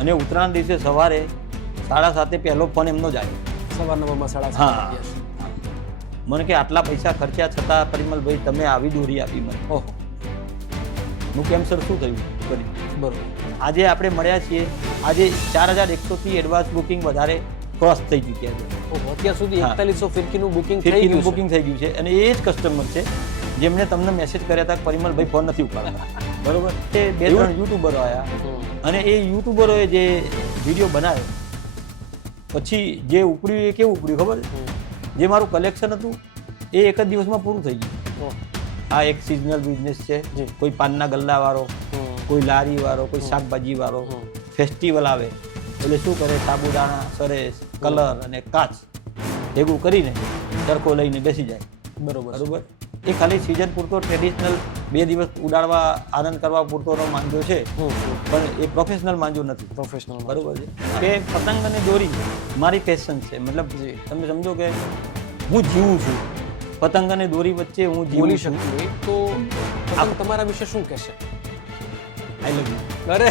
અને ઉત્તરાયણ દિવસે સવારે 7:30 પહેલો ફોન એમનો જાય. સવારના 7:30. હા. મને કે આટલા પૈસા ખર્ચ્યા છતાં પરિમલભાઈ તમે આવી દોરી આપી મને. ઓહો, હું કેમ સર શું થયું કરી. બરોબર. આજે આપણે મળ્યા છીએ. આજે 4100થી એડવાન્સ બુકિંગ વધારે ક્રોસ થઈ ચૂક્યા છે. ઓહો, અત્યાર સુધી 4100 ફિરકીનું બુકિંગ થઈ ફિરકીનું ગયું છે. બુકિંગ થઈ ગયું છે અને એ જ કસ્ટમર છે જેમને તમને મેસેજ કર્યા હતા પરિમલભાઈ ફોન નથી ઉપાડતા. બરોબર. તે 2-3 યુટ્યુબરો આવ્યા અને એ યુટ્યુબરોએ જે વિડીયો બનાવ્યો પછી જે ઉપડ્યું એ કેવું ઉપડ્યું ખબર છે? જે મારું કલેક્શન હતું એ એક જ દિવસમાં પૂરું થઈ ગયું. ઓહ, આ એક સિઝનલ બિઝનેસ છે. જી. કોઈ પાનના ગલ્લાવાળો, કોઈ લારીવાળો, કોઈ શાકભાજીવાળો. ફેસ્ટિવલ આવે એટલે શું કરે, સાબુદાણા, સરેસ, કલર અને કાચ ભેગું કરીને સરખો લઈને બેસી જાય. બરોબર. બરોબર. એ ખાલી સિઝન પૂરતો ટ્રેડિશનલ 2 દિવસ ઉડાડવા આનંદ કરવા પૂરતોનો માંજો છે, પણ એ પ્રોફેશનલ માંજો નથી. પ્રોફેશનલ. બરોબર છે કે પતંગ અને દોરી મારી પેશન છે. મતલબ તમે સમજો કે હું જીવું છું પતંગ અને દોરી વચ્ચે. હું બોલી જીવું છું. શકું તો પતંગ તમારા વિશે શું કહેશે? આઈ લવ યુ. અરે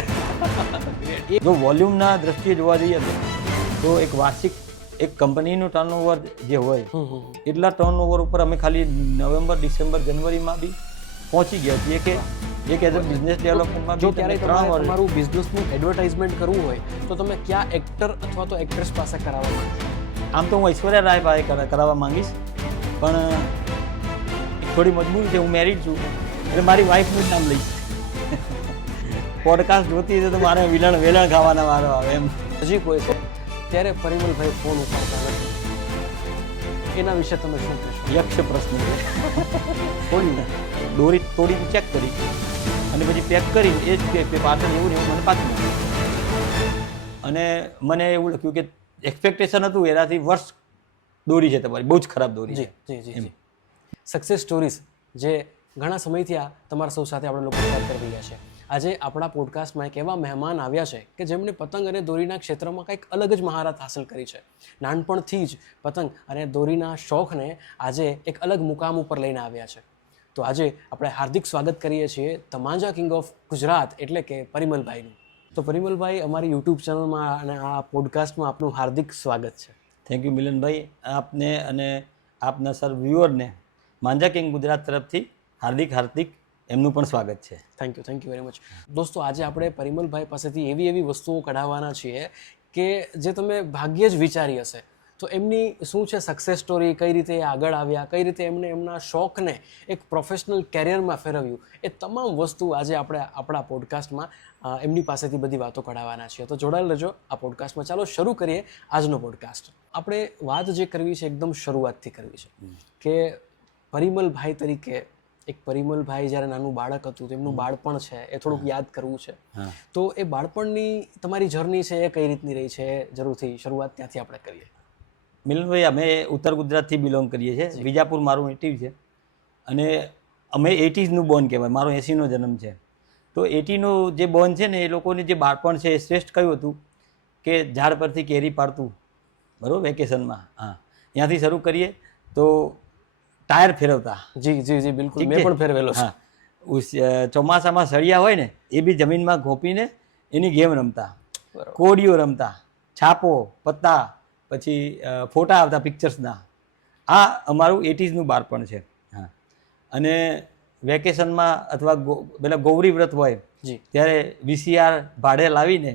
જો વોલ્યુમના દ્રષ્ટિએ જોવા જઈએ તો એક વાર્ષિક એક કંપનીનું ટર્નઓવર જે હોય એટલા ટર્નઓવર ઉપર અમે ખાલી નવેમ્બર, ડિસેમ્બર, જાન્યુઆરીમાં બી પહોંચી ગયા છીએ કે એક એઝ અ બિઝનેસ ડેવલપમેન્ટમાં જો ક્યારે તમારું બિઝનેસનું એડવર્ટાઇઝમેન્ટ કરવું હોય તો તમે કયા એક્ટર અથવા તો એક્ટ્રેસ પાસે કરાવવા માંગો? આમ તો હું ઐશ્વર્યા રાય પાસે કરાવવા માંગીશ, પણ થોડી મજબૂરી છે. હું મેરિડ છું એટલે મારી વાઈફનું જ નામ લઈશ. પોડકાસ્ટ જોતી હશે તો મારે વેલણ ખાવાના વારો આવે એમ. હજી કોઈ છે ત્યારે પરિમલભાઈ ફોન ઉપાડતા નથી, એના વિશે તમે શું કહેશો? યક્ષ પ્રશ્ન છે. થોડી દોરી તોડી ચેક કરી અને પછી પેક કરી એ જ કે પાછળ એવું ને એવું મને પાછું મળ્યું. અને મને એવું લખ્યું કે એક્સપેક્ટેશન હતું એનાથી વર્ષ દોરી છે તમારી, બહુ જ ખરાબ દોરી છે. જી જી જી. સક્સેસ સ્ટોરીઝ જે ઘણા સમયથી આ તમારા સૌ સાથે આપણે લોકો શેર કરી રહ્યા છે. આજે આપણા પોડકાસ્ટમાં એક એવા મહેમાન આવ્યા છે કે જેમણે પતંગ અને દોરીના ક્ષેત્રમાં કંઈક અલગ જ મહારત હાંસલ કરી છે. નાનપણથી જ પતંગ અને દોરીના શોખને આજે એક અલગ મુકામ ઉપર લઈને આવ્યા છે. તો આજે આપણે હાર્દિક સ્વાગત કરીએ છીએ the manja king of Gujarat એટલે કે પરિમલભાઈનું. તો પરિમલભાઈ, અમારી યુટ્યુબ ચેનલમાં અને આ પોડકાસ્ટમાં આપનું હાર્દિક સ્વાગત છે. થેન્ક યુ મિલનભાઈ. આપને અને આપના સર વ્યુઅરને માંજા કિંગ ગુજરાત તરફથી હાર્દિક એમનું પણ સ્વાગત છે. Thank you very much. દોસ્તો, આજે આપણે પરિમલભાઈ પાસેથી એવી વસ્તુઓ કઢાવવાના છીએ કે જે તમે ભાગ્યે જ વિચારી હશે. તો એમની શું છે સક્સેસ સ્ટોરી, કઈ રીતે એ આગળ આવ્યા, કઈ રીતે એમને એમના શોખને એક પ્રોફેશનલ કેરિયરમાં ફેરવ્યું, એ તમામ વસ્તુ આજે આપણે આપણા પોડકાસ્ટમાં એમની પાસેથી બધી વાતો કઢાવવાના છીએ. તો જોડાયેલ રહેજો આ પોડકાસ્ટમાં. ચાલો શરૂ કરીએ આજનો પોડકાસ્ટ. આપણે વાત જે કરવી છે એકદમ શરૂઆતથી કરવી છે કે પરિમલભાઈ તરીકે એક પરિમલભાઈ જ્યારે નાનું બાળક હતું તેમનું બાળપણ છે એ થોડુંક યાદ કરવું છે. તો એ બાળપણની તમારી જર્ની છે એ કઈ રીતની રહી છે, જરૂરથી શરૂઆત ત્યાંથી આપણે કરીએ. મિલનભાઈ, અમે ઉત્તર ગુજરાતથી બિલોંગ કરીએ છીએ. વિજાપુર મારું નેટિવ છે અને અમે 80sનું બોર્ન કહેવાય. મારો 80નો જન્મ છે. તો 80નો જે બોર્ન છે ને એ લોકોની જે બાળપણ છે એ શ્રેષ્ઠ કયું હતું કે ઝાડ પરથી કેરી પાડતું, બરાબર, વેકેશનમાં. હા, ત્યાંથી શરૂ કરીએ તો ટાયર ફેરવતા. જી બિલકુલ, મેં પણ ફેરવેલો છે. હા, ચોમાસામાં સળિયા હોય ને એ બી જમીનમાં ઘોપીને એની ગેમ રમતા, કોડીઓ રમતા, છાપો, પત્તા, પછી ફોટા આવતા પિક્ચર્સના. આ અમારું 80sનું બાળપણ છે. હા, અને વેકેશનમાં અથવા પેલા ગૌરી વ્રત હોય ત્યારે VCR ભાડે લાવીને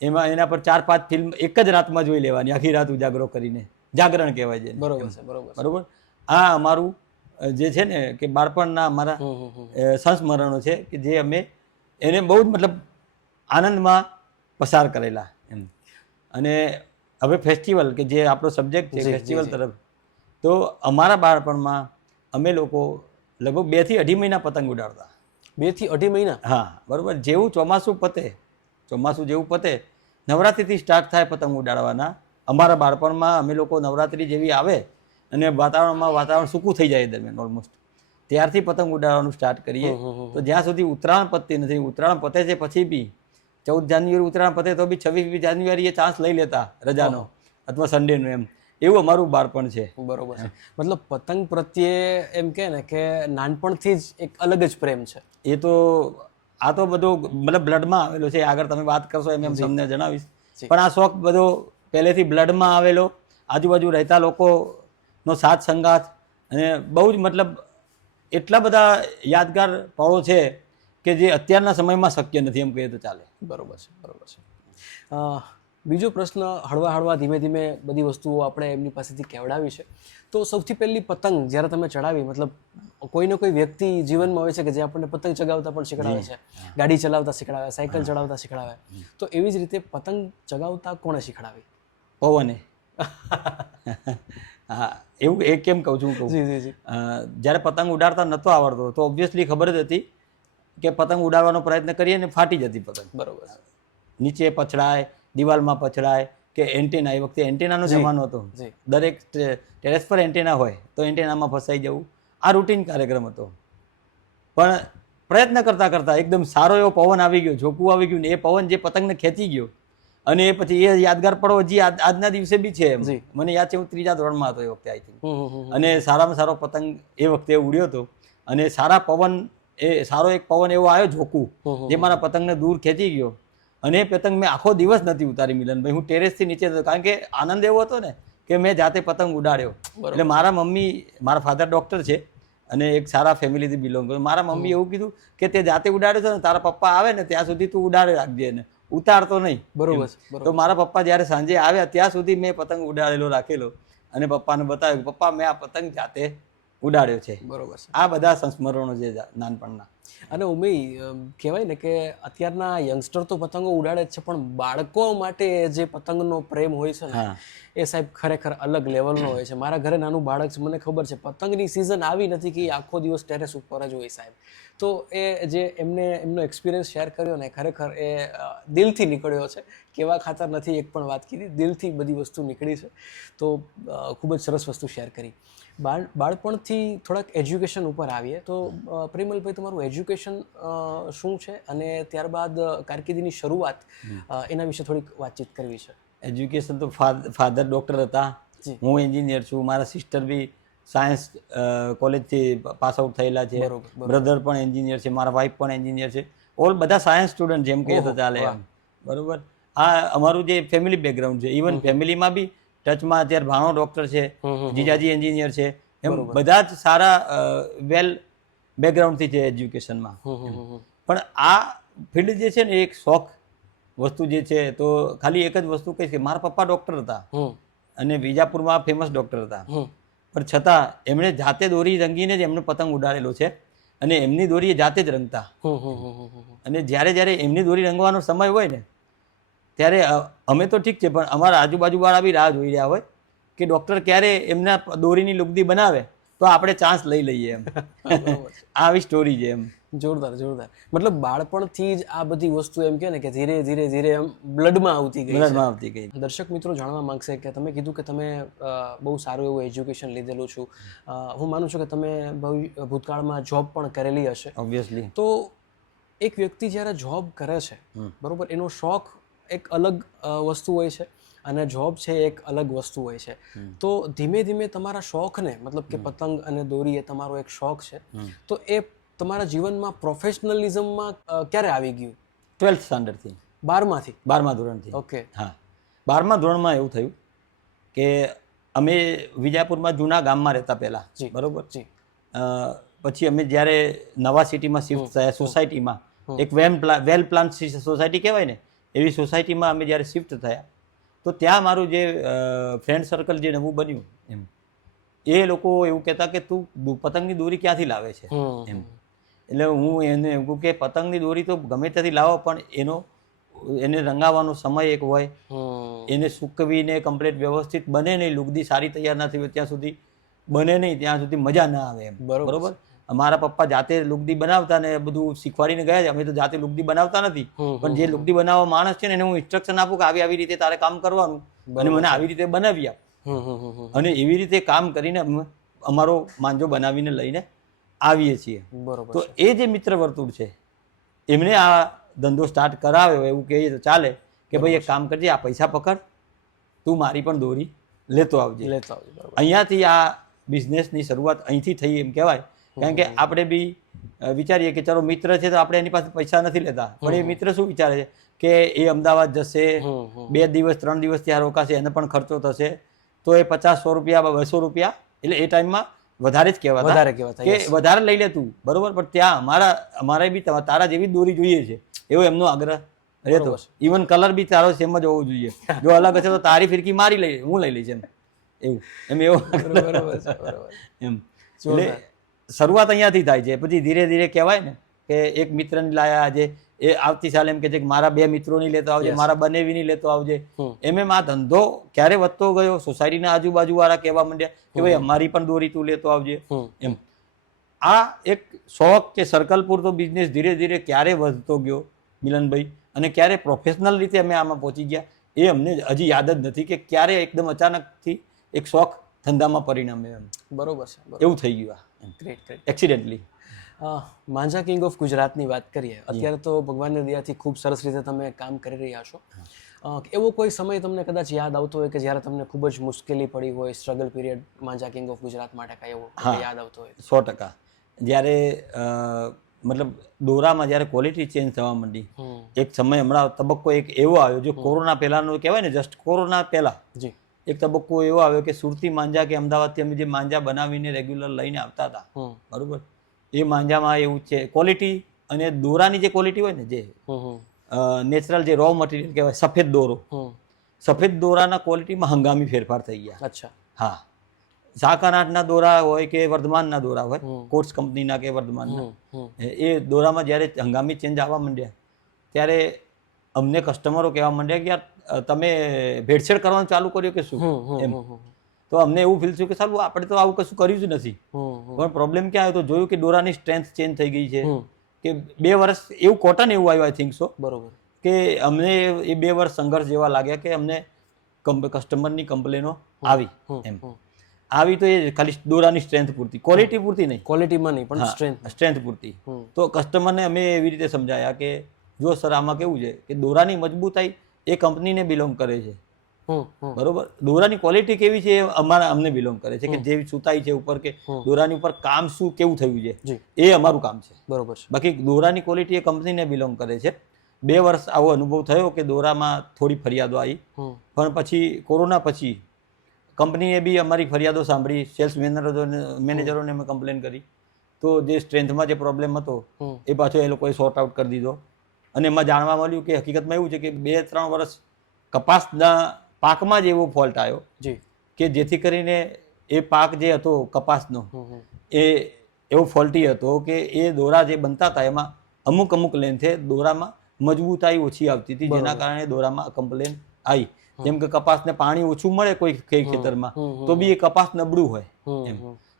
એના પર 4-5 ફિલ્મ એક જ રાતમાં જોઈ લેવાની, આખી રાત ઉજાગરો કરીને. જાગરણ કહેવાય છે. બરોબર. આ અમારું જે છે ને કે બાળપણના અમારા સંસ્મરણો છે કે જે અમે એને બહુ જ મતલબ આનંદમાં પસાર કરેલા એમ. અને હવે ફેસ્ટિવલ કે જે આપણો સબ્જેક્ટ છે ફેસ્ટિવલ તરફ, તો અમારા બાળપણમાં અમે લોકો લગભગ 2 થી 2.5 મહિના પતંગ ઉડાડતા. 2 થી 2.5 મહિના? હા, બરોબર. ચોમાસું જેવું પતે નવરાત્રિથી સ્ટાર્ટ થાય પતંગ ઉડાડવાના. અમારા બાળપણમાં અમે લોકો નવરાત્રિ જેવી આવે અને વાતાવરણ સૂકું થઈ જાય દરમિયાન ઓલમોસ્ટ, ત્યારથી પતંગ ઉડાડવાનું સ્ટાર્ટ કરીએ. તો જ્યાં સુધી ઉત્તરાયણ પતતી નથી, ઉત્તરાયણ પતે છે પછી બી 14 જાન્યુઆરી ઉત્તરાયણ પતે તો બી 26 જાન્યુઆરી એ ચાન્સ લઈ લેતા રજાનો અથવા સન્ડેનો. એમ એવું અમારું બાળપણ છે. બરોબર છે. મતલબ પતંગ પ્રત્યે એમ કે ને કે નાનપણથી જ એક અલગ જ પ્રેમ છે. એ તો આ તો બધો મતલબ બ્લડમાં આવેલો છે. આગળ તમે વાત કરશો એમ તમને જણાવીશ. જી. પણ આ શોખ બધો પહેલેથી બ્લડમાં આવેલો, આજુબાજુ રહેતા લોકોનો સાથ સંગાથ, અને બહુ જ મતલબ એટલા બધા યાદગાર પળો છે કે જે અત્યારના સમયમાં શક્ય નથી એમ કહીએ તો ચાલે. બરોબર છે, બરોબર છે. બીજો પ્રશ્ન, હળવા હળવા ધીમે ધીમે બધી વસ્તુઓ આપણે એમની પાસેથી કહેવડાવી છે. તો સૌથી પહેલી પતંગ જ્યારે તમે ચડાવી, મતલબ કોઈને કોઈ વ્યક્તિ જીવનમાં હોય છે કે જે આપણને પતંગ ચગાવતા પણ શીખડાવે છે, ગાડી ચલાવતા શીખડાવે, સાયકલ ચડાવતા શીખડાવે. તો એવી જ રીતે પતંગ ચગાવતા કોણે શીખડાવી? પવને. હા, એવું એ કેમ કહું છું? જી જી જી. જ્યારે પતંગ ઉડાડતા નહોતો આવડતો તો ઓબ્વિયસલી ખબર જ હતી કે પતંગ ઉડાડવાનો પ્રયત્ન કરીએ ને ફાટી જતી પતંગ. બરોબર. નીચે પછડાય, દિવાલમાં પછડાય, કે એન્ટેના, એ વખતે એન્ટેનાનો જમાનો હતો. દરેક ટેરેસ પર એન્ટેના હોય તો એન્ટેનામાં ફસાઈ જવું, આ રૂટીન કાર્યક્રમ હતો. પણ પ્રયત્ન કરતાં કરતાં એકદમ સારો એવો પવન આવી ગયો, ઝોકું આવી ગયું ને એ પવન જે પતંગને ખેંચી ગયો, અને એ પછી એ યાદગાર પડો હજી આજના દિવસે બી છે. મને યાદ છે, હું 3જા ધોરણમાં હતો એ વખતે, આઈ થિંક. અને સારામાં સારો પતંગ એ વખતે ઉડ્યો હતો. અને સારા પવન, એ સારો એક પવન એવો આવ્યો ઝોકું, જે મારા પતંગને દૂર ખેંચી ગયો. અને એ પતંગ મેં આખો દિવસ નથી ઉતારી મિલનભાઈ. હું ટેરેસથી નીચે હતો, કારણ કે આનંદ એવો હતો ને કે મેં જાતે પતંગ ઉડાડ્યો. એટલે મારા મમ્મી, મારા ફાધર ડૉક્ટર છે અને એક સારા ફેમિલીથી બિલોંગ કરે. મારા મમ્મી એવું કીધું કે તે જાતે ઉડાડ્યો છે ને, તારા પપ્પા આવે ને ત્યાં સુધી તું ઉડાડે રાખજે, ને ઉતારતો નહીં. બરોબર. તો મારા પપ્પા જ્યારે સાંજે આવ્યા ત્યાં સુધી મેં પતંગ ઉડાડેલો રાખેલો, અને પપ્પાને બતાવ્યું, પપ્પા મેં આ પતંગ જાતે ઉડાડ્યો છે. બરોબર છે. આ બધા સંસ્મરણો છે નાનપણના. અને ઉમેય કહેવાય ને કે અત્યારના યંગસ્ટર તો પતંગો ઉડાડે જ છે, પણ બાળકો માટે જે પતંગનો પ્રેમ હોય છે ને, એ સાહેબ ખરેખર અલગ લેવલનો હોય છે. મારા ઘરે નાનું બાળક છે, મને ખબર છે પતંગની સિઝન આવી નથી કે આખો દિવસ ટેરેસ ઉપર જ હોય સાહેબ. તો એ જે એમનો એક્સપિરિયન્સ શેર કર્યો ને, ખરેખર એ દિલથી નીકળ્યો છે. કેવા ખાતર નથી એક પણ વાત કીધી, દિલથી બધી વસ્તુ નીકળી છે. તો ખૂબ જ સરસ વસ્તુ શેર કરી. બાળપણથી થોડાક એજ્યુકેશન ઉપર આવીએ તો પરિમલભાઈ, તમારું એજ્યુકેશન શું છે, અને ત્યારબાદ કારકિર્દીની શરૂઆત, એના વિશે થોડીક વાતચીત કરવી છે. એજ્યુકેશન તો ફાધર ડૉક્ટર હતા, હું એન્જિનિયર છું, મારા સિસ્ટર બી સાયન્સ કોલેજથી પાસ આઉટ થયેલા છે, બ્રધર પણ એન્જિનિયર છે, મારા વાઈફ પણ એન્જિનિયર છે. ઓલ બધા સાયન્સ સ્ટુડન્ટ જેમ કહીએ તો ચાલે એમ. બરોબર. આ અમારું જે ફેમિલી બેકગ્રાઉન્ડ છે, ઇવન ફેમિલીમાં બી ટચમાં અત્યારે ભાણો ડૉક્ટર છે, જીજાજી એન્જિનિયર છે, એમ બધા જ સારા વેલ બેકગ્રાઉન્ડથી છે એજ્યુકેશનમાં. પણ આ ફિલ્ડ જે છે ને, એક શોખ વસ્તુ જે છે, તો ખાલી એક જ વસ્તુ કહીશ કે મારા પપ્પા ડૉક્ટર હતા અને વિજાપુરમાં ફેમસ ડૉક્ટર હતા. પણ છતાં એમણે જાતે દોરી રંગીને જ એમનો પતંગ ઉડાડેલો છે, અને એમની દોરી જાતે જ રંગતા. અને જ્યારે એમની દોરી રંગવાનો સમય હોય ને, ત્યારે અમે તો ઠીક છે, પણ અમારા આજુબાજુવાળા બી રાહ જોઈ રહ્યા હોય કે ડૉક્ટર ક્યારે એમના દોરીની લુગદી બનાવે તો આપણે ચાન્સ લઈ લઈએ એમ. આવી સ્ટોરી છે એમ. જોરદાર, જોરદાર. મતલબ બાળપણથી જ આ બધી વસ્તુ એમ કે ને કે ધીરે ધીરે ધીરે એમ બ્લડમાં આવતી ગઈ. દર્શક મિત્રો જાણવા માંગશે કે તમે કીધું કે તમે બહુ સારું એવું એજ્યુકેશન લીધેલું છું. હું માનું છું કે તમે ભૂતકાળમાં જોબ પણ કરેલી હશે ઓબ્વિયસલી. તો એક વ્યક્તિ જ્યારે જોબ કરે છે, બરોબર, એનો શોખ એક અલગ વસ્તુ હોય છે, અને જોબ છે એક અલગ વસ્તુ હોય છે. તો ધીમે ધીમે તમારા શોખને, મતલબ કે પતંગ અને દોરી એ તમારો એક શોખ છે, તો એ તમારા જીવનમાં પ્રોફેશનલિઝમમાં ક્યારે આવી ગયું? 12th સ્ટાન્ડર્ડથી. 12મા ધોરણથી. ઓકે. હા, 12મા ધોરણમાં એવું થયું કે અમે વિજાપુરમાં જૂના ગામમાં રહેતા પહેલાં, બરોબર. પછી અમે જ્યારે નવા સિટીમાં શિફ્ટ થયા, સોસાયટીમાં એક વેલ પ્લાન સોસાયટી કહેવાય ને, એવી સોસાયટીમાં અમે જ્યારે શિફ્ટ થયા, તો ત્યાં મારું જે ફ્રેન્ડ સર્કલ જે નવું બન્યું એમ, એ લોકો એવું કહેતા કે તું પતંગની દોરી ક્યાંથી લાવે છે એમ. એટલે હું એને એમ કહું કે પતંગની દોરી તો ગમે ત્યાંથી લાવો, પણ એને રંગાવવાનો સમય એક હોય, એને સૂકવીને કમ્પ્લીટ વ્યવસ્થિત બને નહીં, લુગદી સારી તૈયાર ના થઈ હોય ત્યાં સુધી બને નહીં, ત્યાં સુધી મજા ના આવે એમ. બરોબર. મારા પપ્પા જાતે લુગદી બનાવતા ને બધું શીખવાડીને ગયા છે. અમે તો જાતે લુગદી બનાવતા નથી, પણ જે લુગદી બનાવવા માણસ છે ને એને હું ઇન્સ્ટ્રક્શન આપું કે આવી રીતે તારે કામ કરવાનું, અને મને આવી રીતે બનાવી આપ. અને એવી રીતે કામ કરીને અમારો માંજો બનાવીને લઈને આવીએ છીએ. તો એ જે મિત્ર વર્તુળ છે, એમણે આ ધંધો સ્ટાર્ટ કરાવ્યો એવું કહીએ તો ચાલે કે ભાઈ એક કામ કરજે, આ પૈસા પકડ, તું મારી પણ દોરી લેતો આવજે. અહીંયાથી આ બિઝનેસની શરૂઆત અહીંથી થઈ એમ કહેવાય. કારણ કે આપણે બી વિચારીએ કે ચલો મિત્ર છે તો આપણે એની પાસે પૈસા નથી લેતા, પણ એ મિત્ર શું વિચારે છે કે એ અમદાવાદ જશે, 2 દિવસ 3 દિવસ ત્યાં રોકાશે, એને પણ ખર્ચો થશે, તો એ 50-100 રૂપિયા 200 રૂપિયા એટલે એ ટાઈમમાં વધારે જ કહેવાતા કે વધારે લઈ લે તું, બરોબર, પણ ત્યાં અમારે બી તારા જેવી જ દોરી જોઈએ છે એવો એમનો આગ્રહ રહેતો. ઇવન કલર બી તારો સેમ જ હોવો જોઈએ, જો અલગ હશે તો તારી ફિરકી મારી લઈ હું લઈ લઈશ એવું એવો એમ. એટલે શરૂઆત અહીંયાથી થાય છે, પછી ધીરે ધીરે કહેવાય ને કે એક મિત્રને લાયા આજે, એ આવતી સાલ એમ કે છે કે મારા 2 મિત્રોની લેતો આવજે, મારા બનેવીની લેતો આવજે. એમ આ ધંધો ક્યારે વધતો ગયો, સોસાયટીના આજુબાજુ વાળા કહેવા માંડ્યા કે ભાઈ અમારી પણ દોરી તું લેતો આવજે એમ. આ એક શોખ કે સર્કલ પૂરતો બિઝનેસ ધીરે ધીરે ક્યારે વધતો ગયો મિલનભાઈ, અને ક્યારે પ્રોફેશનલ રીતે અમે આમાં પહોંચી ગયા એ અમને હજી યાદ જ નથી કે ક્યારે એકદમ અચાનકથી એક શોખ ધંધામાં પરિણમ્યો એમ. બરોબર છે, એવું થઈ ગયું એક્સિડેન્ટલી. માંજા કિંગ ઓફ ગુજરાતની વાત કરીએ, અત્યારે તો ભગવાનની દયાથી ખૂબ સરસ રીતે તમે કામ કરી રહ્યા છો. એવો કોઈ સમય તમને કદાચ યાદ આવતો હોય કે જ્યારે તમને ખૂબ જ મુશ્કેલી પડી હોય, struggle period manja king of Gujarat માટે કાંઈ એવો યાદ આવતો હોય? 100%. જ્યારે મતલબ દોરામાં જ્યારે ક્વોલિટી ચેન્જ થવા માંડી, એક સમય હમણાં તબક્કો એક એવો આવ્યો જો કોરોના પહેલાનો કહેવાય ને, જસ્ટ કોરોના પહેલા એક તબક્કો એવો આવ્યો કે સુરતી માંજા કે અમદાવાદથી અમે જે માંજા બનાવીને રેગ્યુલર લઈને આવતા હતા, બરોબર, એ માંજામાં એવું છે ક્વોલિટી અને દોરાની જે ક્વોલિટી હોય ને, જે નેચરલ જે રો મટીરિયલ કહેવાય સફેદ દોરો, સફેદ દોરાના ક્વોલિટીમાં હંગામી ફેરફાર થઈ ગયા. અચ્છા. હા, સાકરઆટના દોરા હોય કે વર્ધમાનના દોરા હોય, કોટ્સ કંપનીના કે વર્ધમાનના, એ દોરામાં જ્યારે હંગામી ચેન્જ આવવા માંડ્યા ત્યારે અમને કસ્ટમરો કહેવા માંડ્યા કે યાર તમે ભેળસેળ કરવાનું ચાલુ કર્યું કે શું એમ. તો અમને એવું ફીલ થયું કે સારું આપણે તો આવું કશું કર્યું જ નથી, પણ પ્રોબ્લેમ ક્યાં આવ્યો તો જોયું કે દોરાની સ્ટ્રેન્થ ચેન્જ થઈ ગઈ છે, કે 2 વર્ષ એવું કોટન એવું આવ્યું આઈ થિંક સો, બરોબર, કે અમને એ 2 વર્ષ સંઘર્ષ જેવા લાગ્યા કે અમને કસ્ટમરની કમ્પ્લેનો આવી એમ. આવી તો એ ખાલી દોરાની સ્ટ્રેન્થ પૂરતી, ક્વોલિટી પૂરતી નહીં, ક્વોલિટીમાં નહીં પણ સ્ટ્રેન્થ પૂરતી. તો કસ્ટમરને અમે એવી રીતે સમજાયા કે જો સર આમાં કેવું છે કે દોરાની મજબૂતાઈ એ કંપનીને બિલોંગ કરે છે, બરોબર, દોરાની ક્વોલિટી કેવી છે એ અમને બિલોંગ કરે છે, કે જેવી સુતાઈ છે ઉપર કે દોરાની ઉપર કામ શું કેવું થયું છે એ અમારું કામ છે, બરોબર. બાકી દોરાની ક્વોલિટી એ કંપનીને બિલોંગ કરે છે. 2 વર્ષ આવો અનુભવ થયો કે દોરામાં થોડી ફરિયાદો આવી, પણ પછી કોરોના પછી કંપનીએ બી અમારી ફરિયાદો સાંભળી, સેલ્સ મેનેજરોને અમે કમ્પ્લેન કરી, તો જે સ્ટ્રેન્થમાં જે પ્રોબ્લેમ હતો એ પાછો એ લોકોએ સોર્ટ આઉટ કરી દીધો. અને એમાં જાણવા મળ્યું કે હકીકતમાં એવું છે કે 2-3 વર્ષ કપાસના પાકમાં જ એવો ફોલ્ટ આવ્યો કે જેથી કરીને એ પાક જે હતો કપાસનો એ એવો ફોલ્ટી હતો કે એ દોરા જે બનતા હતા એમાં અમુક લેન્થે દોરામાં મજબૂતાઈ ઓછી આવતી હતી, જેના કારણે દોરામાં કમ્પ્લેન આવી. જેમ કે કપાસને પાણી ઓછું મળે કોઈ ખેતરમાં તો બી એ કપાસ નબળું હોય એમ.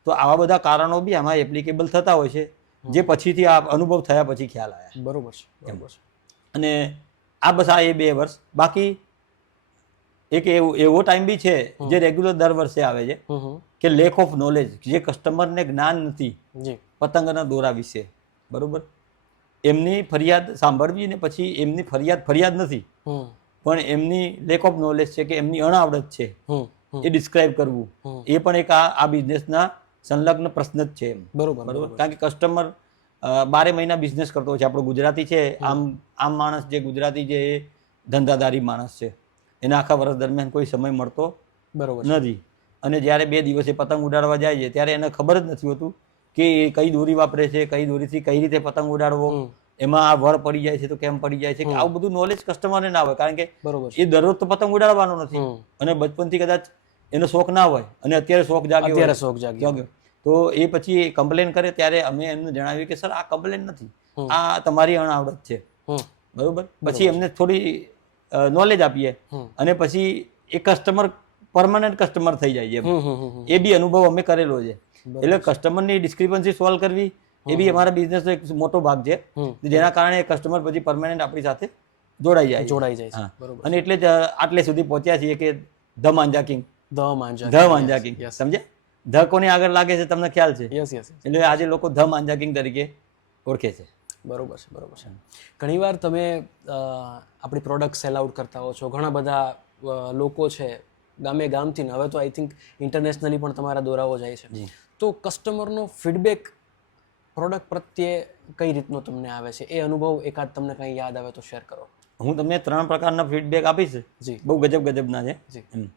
તો આવા બધા કારણો બી આમાં એપ્લિકેબલ થતા હોય છે, જે પછીથી આ અનુભવ થયા પછી ખ્યાલ આવ્યા. બરોબર છે, બરોબર છે. અને આ બસ આ એ 2 વર્ષ. બાકી એક એવો ટાઈમ બી છે જે રેગ્યુલર દર વર્ષે આવે છે કે લેક ઓફ નોલેજ, જે કસ્ટમરને જ્ઞાન નથી પતંગના દોરા વિશે, બરોબર, એમની ફરિયાદ સાંભળવી ને પછી એમની ફરિયાદ નથી, પણ એમની લેક ઓફ નોલેજ છે કે એમની અણાવડત છે એ ડિસ્ક્રાઇબ કરવું, એ પણ એક આ બિઝનેસના સંલગ્ન પ્રશ્ન જ છે એમ. બરોબર, કારણ કે કસ્ટમર 12 મહિના બિઝનેસ કરતો હોય છે. આપણો ગુજરાતી છે, આમ માણસ જે ગુજરાતી છે એ ધંધાદારી માણસ છે, એને આખા વર્ષ દરમિયાન કોઈ સમય મળતો નથી, અને જ્યારે 2 દિવસે પતંગ ઉડાડવા જાય છે ત્યારે એને ખબર જ નથી હોતું કે એ કઈ દોરી વાપરે છે, કઈ દોરીથી કઈ રીતે પતંગ ઉડાડવો, એમાં આ વળ પડી જાય છે તો કેમ પડી જાય છે, કે આવું બધું નોલેજ કસ્ટમરને ના હોય, કારણ કે એ દરરોજ તો પતંગ ઉડાડવાનો નથી, અને બચપનથી કદાચ એનો શોખ ના હોય અને અત્યારે શોખ જાગ્યો તો એ પછી કમ્પ્લેન કરે ત્યારે અમે એમને જણાવ્યું કે સર આ કમ્પ્લેન નથી, આ તમારી અણાવડત છે, બરોબર. પછી એમને થોડી નોલેજ આપીએ અને પછી એ કસ્ટમર પરમાનન્ટ કસ્ટમર થઈ જાય છે, એ બી અનુભવ અમે કરેલો છે. એટલે કસ્ટમરની ડિસ્ક્રિપન્સી સોલ્વ કરવી એ બી અમારા બિઝનેસનો એક મોટો ભાગ છે, જેના કારણે કસ્ટમર પછી પરમાનન્ટ આપણી સાથે જોડાઈ જાય છે. અને એટલે જ આટલે સુધી પહોંચ્યા છીએ કે ધ માંજા કિંગ, સમજ્યા? ધ કોની આગળ લાગે છે તમને ખ્યાલ છે? એટલે આજે લોકો ધ માંજા કિંગ તરીકે ઓળખે છે. બરોબર છે, બરોબર છે. ઘણીવાર તમે આપણી પ્રોડક્ટ સેલ આઉટ કરતા હો છો, ઘણા બધા લોકો છે ગામથી, હવે તો આઈ થિંક ઇન્ટરનેશનલી પણ તમારા દોરાઓ જાય છે, તો કસ્ટમરનો ફીડબેક પ્રોડક્ટ પ્રત્યે કઈ રીતનો તમને આવે છે એ અનુભવ એકાદ તમને કંઈ યાદ આવે તો શેર કરો. હું તમને 3 પ્રકારના ફીડબેક આપીશ, જી બહુ ગજબના છે. જી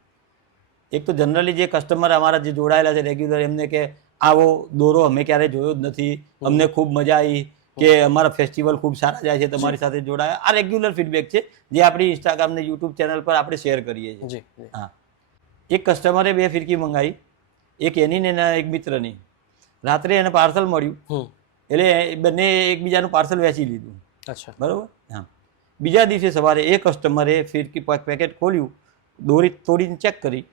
એક તો જનરલી જે કસ્ટમર અમારા જે જોડાયેલા છે રેગ્યુલર, એમને કે આવો દોરો અમે ક્યારેય જોયો જ નથી, અમને ખૂબ મજા આવી, કે અમારા ફેસ્ટિવલ ખૂબ સારા જાય છે તમારી સાથે જોડાયા. આ રેગ્યુલર ફીડબેક છે જે આપણી ઇન્સ્ટાગ્રામ ને યુટ્યુબ ચેનલ પર આપણે શેર કરીએ છીએ. જી હા, એક કસ્ટમરે 2 ફિરકી મંગાવી, એક એની ને એના એક મિત્રની. રાત્રે એને પાર્સલ મળ્યું, એટલે બંને એકબીજાનું પાર્સલ વેચી લીધું. અચ્છા બરાબર. હા, બીજા દિવસે સવારે એ કસ્ટમરે ફિરકી પેકેટ ખોલ્યું, દોરી તોડીને ચેક કરી,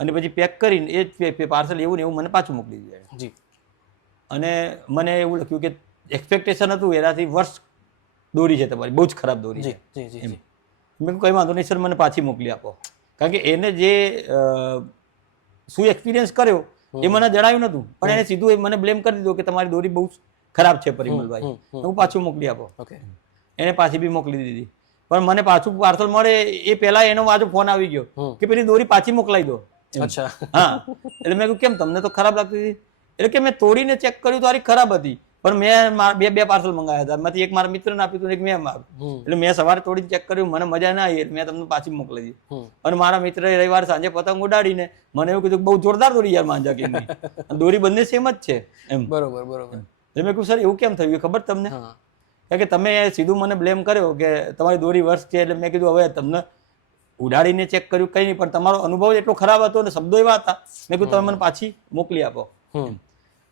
અને પછી પેક કરીને એ પાર્સલ એવું ને એવું મને પાછું મોકલી દીધું. જી અને મને એવું લખ્યું કે એક્સપેક્ટેશન હતું એનાથી વર્ષ દોરી છે તમારી, બહુ જ ખરાબ દોરી છે. જી જી જી મેં કંઈ વાંધો નહીં સર, મને પાછી મોકલી આપો. કારણ કે એને જે શું એક્સપિરિયન્સ કર્યો એ મને જણાવ્યું નહોતું, પણ એને સીધું મને બ્લેમ કરી દીધો કે તમારી દોરી બહુ ખરાબ છે પરિમલભાઈ, હું પાછું મોકલી આપો. ઓકે, એને પાછી બી મોકલી દીધી. પણ મને પાછું પાર્સલ મળે એ પહેલા એનો પાછો ફોન આવી ગયો કે પેલી દોરી પાછી મોકલાઈ દો. અચ્છા હા, એટલે મેં કહ્યું કેમ, તમને તો ખરાબ લાગતી હતી? એટલે કે મેં તોડીને ચેક કર્યું તો આરી ખરાબ હતી, પણ મેં બે પાર્સલ મંગાવ્યા હતા, એમાંથી એક મારા મિત્રને આપ્યું હતું, એક મેં આપ્યું. એટલે મેં સવારે તોડીને ચેક કર્યું, મને મજા ના આવી, એટલે મેં તમને પાછી મોકલી દીધી. અને મારા મિત્રએ રવિવાર સાંજે પતંગ ઉડાડીને મને એવું કીધું બહુ જોરદાર દોરી યાર માંજા કેમની, દોરી બંને સેમ જ છે એમ. બરોબર બરોબર. એટલે મેં કહ્યું સર એવું કેમ થયું ખબર તમને? કારણ કે તમે સીધું મને બ્લેમ કર્યો કે તમારી દોરી વર્ષ છે. એટલે મેં કીધું હવે તમને ઉડાડીને ચેક કર્યું કંઈ નહીં, પણ તમારો અનુભવ એટલો ખરાબ હતો અને શબ્દો એવા હતા, મેં કીધું તમે મને પાછી મોકલી આપો.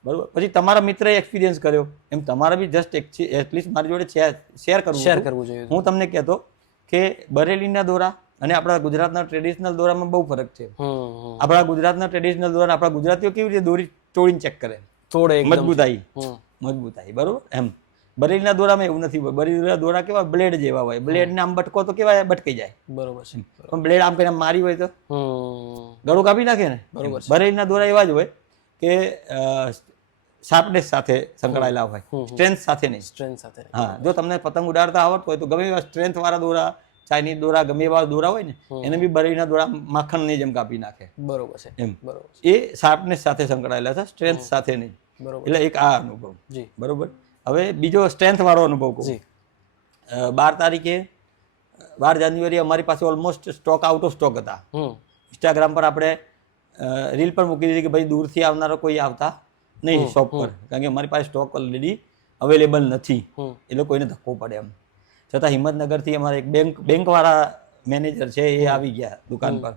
બરોબર. પછી તમારા મિત્રએ એક્સપિરિયન્સ કર્યો, એમ તમારા બી જસ્ટ એટલીસ્ટ મારી જોડે શેર કરવું જોઈએ. હું તમને કહેતો કે બરેલીના દોરા અને આપણા ગુજરાતના ટ્રેડિશનલ દોરામાં બહુ ફરક છે. આપણા ગુજરાતના ટ્રેડિશનલ દોરા, આપણા ગુજરાતીઓ કેવી રીતે દોરી તોડીને ચેક કરે, મજબૂતાઈ બરોબર. એમ બરેલીના દોરામાં એવું નથી. બરેલીના દોરા કેવા બ્લેડ જેવા હોય, બ્લેડ ને આમ બટકો તો કેવા ભટકાઈ જાય. બરોબર છે. પણ બ્લેડ આમ કરીને મારી હોય તો ગળું કાપી નાખે ને. બરોબર. બરેલીના દોરા એવા જ હોય કે શાર્પનેસ સાથે સંકળાયેલા હોય, સ્ટ્રેન્થ સાથે નહીં. સ્ટ્રેન્થ સાથે. હા, જો તમને પતંગ ઉડાડતા આવડતું હોય તો ગમે એવા સ્ટ્રેન્થ વાળા દોરા, ચાઇનીઝ દોરા, ગમે એવા દોરા હોય ને, એને બી બરેલીના દોરા માખણની જેમ કાપી નાખે. બરોબર છે. એમ બરોબર. એ શાર્પનેસ સાથે સંકળાયેલા છે, સ્ટ્રેન્થ સાથે નહીં. બરોબર. એટલે એક આ અનુભવ. જી બરોબર. હવે બીજો સ્ટ્રેન્થ વાળો અનુભવ કહું. 12 તારીખે 12 જાન્યુઆરી અમારી પાસે almost stock out of stock હતા. ઇન્સ્ટાગ્રામ પર આપણે રીલ પર મૂકી દીધી કે ભાઈ દૂરથી આવનારો કોઈ આવતા નહીં શોપ પર, કારણ કે અમારી પાસે સ્ટોક ઓલરેડી અવેલેબલ નથી, એટલે કોઈને ધક્કો પડે એમ. છતાં હિંમતનગરથી અમારા એક બેંકવાળા મેનેજર છે, એ આવી ગયા દુકાન પર.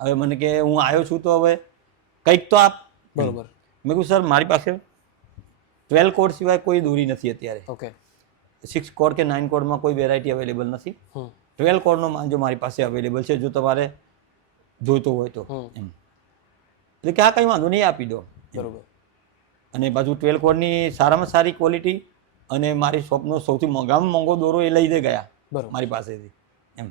હવે મને કે હું આવ્યો છું તો હવે કંઈક તો આપ. બરોબર. મેં કહ્યું સર મારી પાસે 12 કોડ સિવાય કોઈ દોરી નથી અત્યારે. ઓકે. 6 કોડ કે 9 કોડમાં કોઈ વેરાયટી અવેલેબલ નથી. 12 કોડનો માંજો મારી પાસે અવેલેબલ છે, જો તમારે જોઈતો હોય તો એમ. એટલે કે આ કંઈ વાંધો નહીં, આપી દો. બરોબર. અને બાજુ 12 કોડની સારામાં સારી ક્વોલિટી અને મારી શોપનો સૌથી મોંઘામાં મોંઘો દોરો એ લઈને ગયા મારી પાસેથી એમ.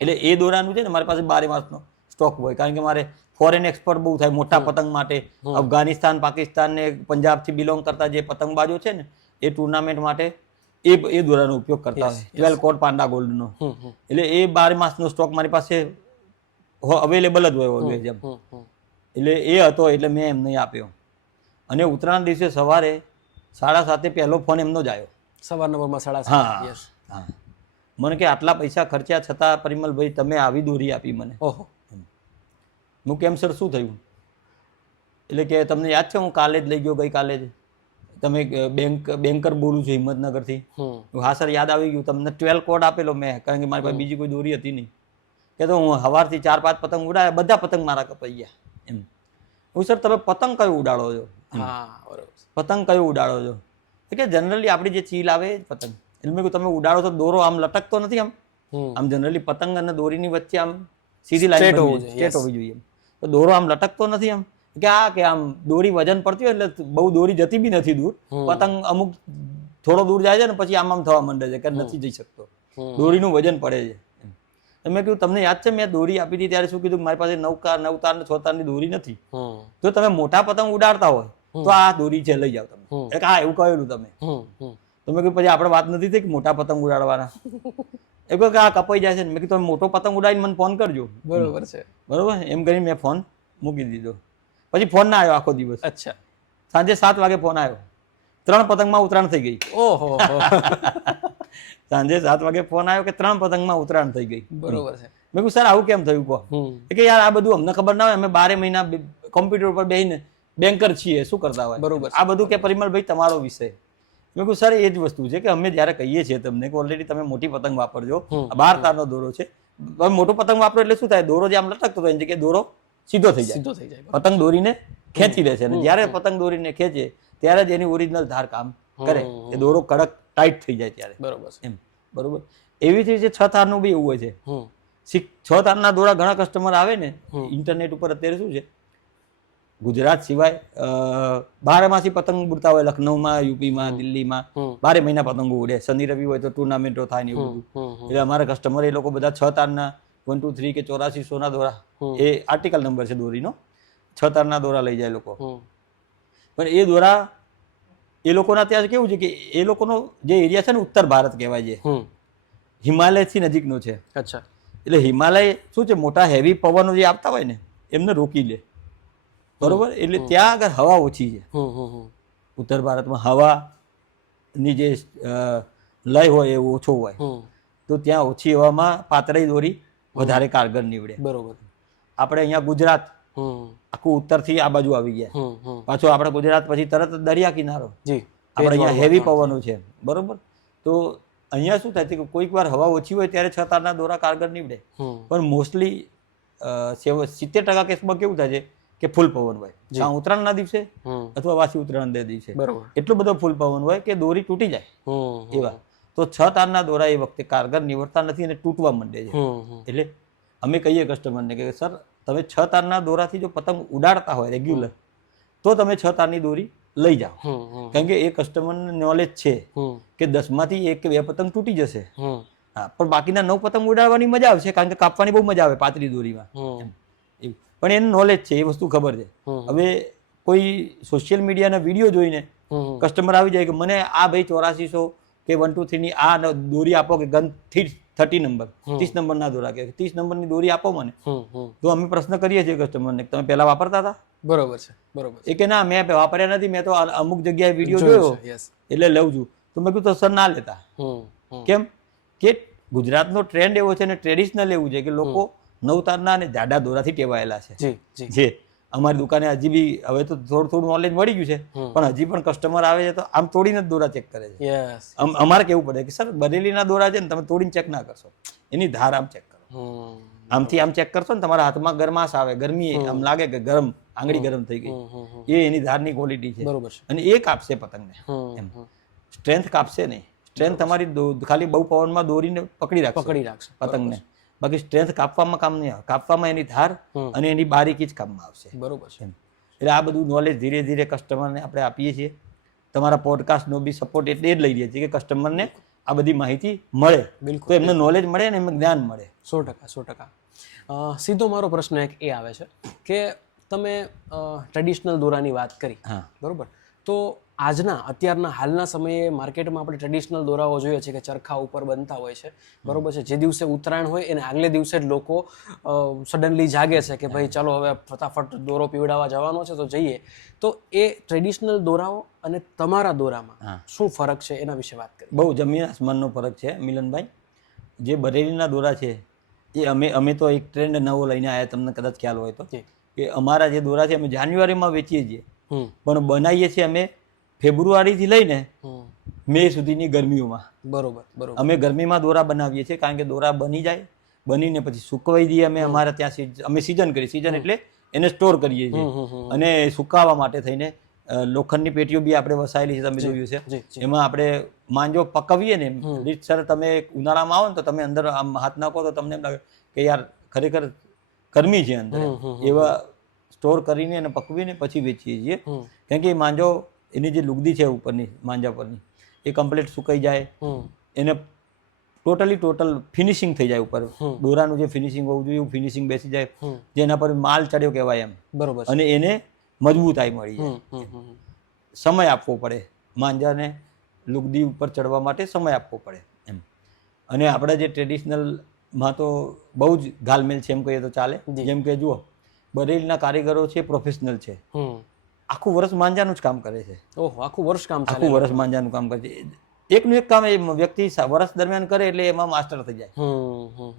એટલે એ દોરાનું છે ને મારી પાસે 12 માસનો સ્ટોક હોય, કારણ કે મારે ફોરેન એક્સપોર્ટ બહુ થાય મોટા પતંગ માટે. અફઘાનિસ્તાન, પાકિસ્તાન ને પંજાબથી બિલોંગ કરતા જે પતંગબાજો છે ને, એ ટુર્નામેન્ટ માટે એ દોરાનો ઉપયોગ કરતા હોય, 12 કોડ પાંડા ગોલ્ડનો. એટલે એ 12 માસનો સ્ટોક મારી પાસે અવેલેબલ જ હોય ઓલવેઝ એમ. એટલે એ હતો, એટલે મેં એમને આપ્યો. અને ઉત્તરાયણ દિવસે સવારે 7:30 પહેલો ફોન એમનો જ આવ્યો. સવારના પોરમાં 7:30. હા હા. મને કે આટલા પૈસા ખર્ચ્યા છતાં પરિમલભાઈ તમે આવી દોરી આપી મને. ઓહો. હું કેમ સર શું થયું? એટલે કે તમને યાદ છે હું કાલે જ લઈ ગયો, ગઈકાલે જ તમે બેન્કર બોલું છું હિંમતનગરથી. હા સર યાદ આવી ગયું, તમને 12 કોડ આપેલો મેં, કારણ કે મારી પાસે બીજી કોઈ દોરી હતી નહીં. કે તો હું સવારથી 4-5 પતંગ ઉડાવ્યા, બધા પતંગ મારા કપાઈ ગયા એમ. હું સર તમે પતંગ કયો ઉડાડો છો? પતંગ કયો ઉડાડો છો? કે જનરલી આપણી જે ચીલ આવે પતંગ. એટલે મેં કહ્યું તમે ઉડાડો તો દોરો આમ લટકતો નથી, આમ જનરલી પતંગ અને દોરીની વચ્ચે આમ સીધી લાઈન સ્ટ્રેટ હોવી જોઈએ, તો દોરો આમ લટકતો નથી આમ. કે આમ દોરી વજન પડતી હોય એટલે બહુ દોરી જતી બી નથી દૂર, પતંગ અમુક થોડો દૂર જાય છે ને પછી આમ થવા માંડે છે કે નથી જઈ શકતો, દોરીનું વજન પડે છે. મેં કહ્યું તમને યાદ છે મેં દોરી આપી હતી ત્યારે શું કીધું મારી પાસે 9 તાર ને 6 તારની દોરી નથી, જો તમે મોટા પતંગ ઉડાડતા હોય તો આ દોરી છે લઈ જાઓ તમે. એટલે હા એવું કહેલું તમે. તો મેં કહ્યું પછી આપણે વાત નથી થઈ કે મોટા પતંગ ઉડાડવાના. એ કહ્યું કે આ કપાઈ જાય છે. મેં કીધું તમે મોટો પતંગ ઉડાડીને મને ફોન કરજો. બરોબર છે. બરોબર. એમ કરીને મેં ફોન મૂકી દીધો. પછી ફોન ના આવ્યો આખો દિવસ. અચ્છા. સાંજે 7 વાગે ફોન આવ્યો 3 પતંગમાં ઉત્તરાયણ થઈ ગઈ. ઓહો સાંજે 7 વાગે ફોન આવ્યો કે 3 પતંગમાં ઉત્તરાયણ થઈ ગઈ. બરોબર છે. મેં કીધું સર આવું કેમ થયું કહો. કે યાર આ બધું અમને ખબર ના હોય, અમે 12 મહિના કોમ્પ્યુટર ઉપર બેસીને બેન્કર છીએ, શું કરતા હોય. બરોબર. આ બધું કે પરિમલભાઈ તમારો વિષય. મેં કહ્યું સર એ જ વસ્તુ છે કે અમે જ્યારે કહીએ છીએ તમને કે ઓલરેડી તમે મોટી પતંગ વાપરજો, 12 તારનો દોરો છે, તમે મોટો પતંગ વાપરો એટલે શું થાય, દોરો જે આમ લટકતો હોય એની જગ્યાએ દોરો સીધો થઈ જાય. પતંગ દોરીને ખેંચી લે છે અને જ્યારે પતંગ દોરીને ખેંચે ત્યારે જ એની ઓરિજિનલ ધાર કામ કરે, એ દોરો કડક ટાઈટ થઈ જાય ત્યારે. બરોબર એમ બરોબર. એવી રીતે 6 તારનું બી એવું હોય છે. 6 તારના દોરા ઘણા કસ્ટમર આવે ને ઇન્ટરનેટ ઉપર, અત્યારે શું છે ગુજરાત સિવાય 12 પતંગ ઉડતા હોય, લખનઉમાં, યુપીમાં, દિલ્હીમાં 12 મહિના પતંગો ઉડે. શનિ રવિ હોય તો ટુર્નામેન્ટો થાય ને એવું બધું. એટલે અમારા કસ્ટમર એ લોકો બધા 6 તારના 1, 2, 3 કે 8400 ના દોરા, એ આર્ટિકલ નંબર છે દોરીનો, 6 તારના દોરા લઈ જાય લોકો. પણ એ દોરા એ લોકોના ત્યાં કેવું છે કે એ લોકોનો જે એરિયા છે ને ઉત્તર ભારત કહેવાય છે, હિમાલયથી નજીકનો છે. અચ્છા. એટલે હિમાલય શું છે, મોટા હેવી પવનો જે આવતા હોય ને એમને રોકી લે. બરોબર. એટલે ત્યાં આગળ હવા ઓછી છે. ઉત્તર ભારતમાં હવાની જે લય હોય એ ઓછો હોય, તો ત્યાં ઓછી હવામાં પાતળી દોરી વધારે કારગર નીવડે. બરોબર. આપણે અહીંયા ગુજરાત આખું ઉત્તરથી આ બાજુ આવી ગયા, પાછો આપણે ગુજરાત પછી તરત દરિયા કિનારો, આપણે અહીંયા હેવી પવનો છે. બરોબર. તો અહીંયા શું થાય છે કે કોઈક વાર હવા ઓછી હોય ત્યારે 6 તારના દોરા કારગર નીવડે, પણ મોસ્ટલી 70% કેસમાં કેવું થાય છે કે ફૂલ પવન હોય, જ્યાં ઉત્તરાયણના દિવસે અથવા વાસી ઉત્તરાયણના દિવસે એટલો બધો ફૂલ પવન હોય કે દોરી તૂટી જાય એવા. તો 6 તારના દોરા એ વખતે કારગર નીવડતા નથી અને તૂટવા માંડે છે. એટલે અમે કહીએ કસ્ટમરને કે સર તમે 6 તારના દોરાથી જો પતંગ ઉડાડતા હોય રેગ્યુલર, તો તમે 6 તારની દોરી લઈ જાઓ. કારણ કે એ કસ્ટમરને નોલેજ છે કે 10માંથી 1 કે 2 પતંગ તૂટી જશે, હા, પણ બાકીના 9 પતંગ ઉડાડવાની મજા આવશે, કારણ કે કાપવાની બહુ મજા આવે પાતળી દોરીમાં. પણ એને નોલેજ છે, એ વસ્તુ ખબર છે. હવે કોઈ સોશિયલ મીડિયાના વિડીયો જોઈને કસ્ટમર આવી જાય કે મને આ ભાઈ 8400 કે 1, 2, 3 ની આ દોરી આપો, કે ગન 30 નંબર 30 નંબરના દોરા, કે 30 નંબરની દોરી આપો મને. તો અમે પ્રશ્ન કરીએ છીએ કસ્ટમરને, તમે પહેલા વાપરતા હતા? બરોબર છે. બરોબર. એ કે ના, મેં વાપર્યા નથી, મેં તો અમુક જગ્યાએ વિડીયો જોયો એટલે લઉં છું. તો મેં કીધું સર ના લેતા. કેમ કે ગુજરાતનો ટ્રેન્ડ એવો છે ને ટ્રેડિશનલ એવું છે કે લોકો 9 તારના અને જાડા દોરાથી ટેવાયેલા છે. જે અમારી દુકાને હજી બી હવે તો થોડું નોલેજ મળી ગયું છે, પણ હજી પણ કસ્ટમર આવે છે તો આમ તોડીને જ દોરા ચેક કરે છે. અમારે કેવું પડે કે સર બરેલીના દોરા છે ને તમે તોડીને ચેક ના કરશો, એની ધાર આમ ચેક કરો, આમથી આમ ચેક કરશો ને તમારા હાથમાં ગરમાશ આવે, ગરમી આમ લાગે કે ગરમ, આંગળી ગરમ થઈ ગઈ, એ એની ધારની ક્વોલિટી છે. અને એ કાપશે પતંગને, એમ સ્ટ્રેન્થ કાપશે નહીં. સ્ટ્રેન્થ તમારી ખાલી બહુ પવનમાં દોરીને પકડી રાખશે પતંગને, બાકી સ્ટ્રેન્થ કાપવામાં કામ નહીં આવે. કાપવામાં એની ધાર અને એની બારીકી જ કામમાં આવશે. બરોબર છે. એટલે આ બધું નોલેજ ધીરે ધીરે કસ્ટમરને આપણે આપીએ છીએ. તમારા પોડકાસ્ટનો બી સપોર્ટ એટલે જ લઈ રહીએ છીએ કે કસ્ટમરને આ બધી માહિતી મળે, તો એમને નોલેજ મળે ને એમને જ્ઞાન મળે. 100%. સીધો મારો પ્રશ્ન એક એ આવે છે કે તમે ટ્રેડિશનલ દોરાની વાત કરી, બરોબર, તો અત્યારના હાલના સમયે માર્કેટમાં આપણે ટ્રેડિશનલ દોરાઓ જોઈએ છે કે ચરખા ઉપર બનતા હોય છે, બરોબર છે. જે દિવસે ઉત્તરાયણ હોય એને આગલે દિવસે જ લોકો સડનલી જાગે છે કે ભાઈ ચાલો હવે ફટાફટ દોરો પીવડાવવા જવાનો છે તો જઈએ. તો એ ટ્રેડિશનલ દોરાઓ અને તમારા દોરામાં શું ફરક છે એના વિશે વાત કરીએ. બહુ જમીન આસમાનનો ફરક છે મિલનભાઈ. જે બરેલીના દોરા છે એ અમે તો એક ટ્રેન્ડ નવો લઈને આવ્યા, તમને કદાચ ખ્યાલ હોય તો, કે અમારા જે દોરા છે અમે જાન્યુઆરીમાં વેચીએ છીએ, પણ બનાવીએ છીએ અમે ફેબ્રુઆરીથી લઈને મે સુધીની ગરમીઓમાં. બરોબર. અમે ગરમીમાં દોરા બનાવીએ છીએ, કારણ કે દોરા બની જાય, બનીને પછી સુકવાઈ દઈએ અમે. અમારા ત્યાં અમે સિઝન કરી, સિઝન એટલે એને સ્ટોર કરીએ છીએ, અને સુકાવા માટે થઈને લોખંડની પેટીઓ બી આપણે વસાયેલી છે, તમે જોયું છે. એમાં આપણે માંજો પકવીએ ને સર, તમે ઉનાળામાં આવો ને તો તમે અંદર આમ હાથ નાખો તો તમને એમ લાગે કે યાર ખરેખર ગરમી છે અંદર. એવા સ્ટોર કરીને અને પકવીને પછી વેચીએ છીએ, કારણ કે એ માંજો એની જે લુગદી છે ઉપરની માંજા પરની એ કમ્પ્લીટ સુકાઈ જાય, એને ટોટલ ફિનિશિંગ થઈ જાય. ઉપર દોરાનું જે ફિનિશિંગ હોવું જોઈએ એવું ફિનિશિંગ બેસી જાય, જેના પર માલ ચડ્યો કહેવાય એમ. બરોબર. અને એને મજબૂતાઈ મળી જાય. સમય આપવો પડે માંજાને લુગદી ઉપર ચડવા માટે, સમય આપવો પડે એમ. અને આપણે જે ટ્રેડિશનલમાં તો બહુ જ ગાલમેલ છે એમ કહીએ તો ચાલે. જેમ કે જુઓ, બરેલીના કારીગરો છે પ્રોફેશનલ છે, આખું વર્ષ માંજાનું જ કામ કરે છે. ઓહો, આખું વર્ષ કામ ચાલે. આખું વર્ષ માંજાનું કામ કરે છે. એકનું એક કામ એ વ્યક્તિ વર્ષ દરમિયાન કરે એટલે એમાં માસ્ટર થઈ જાય.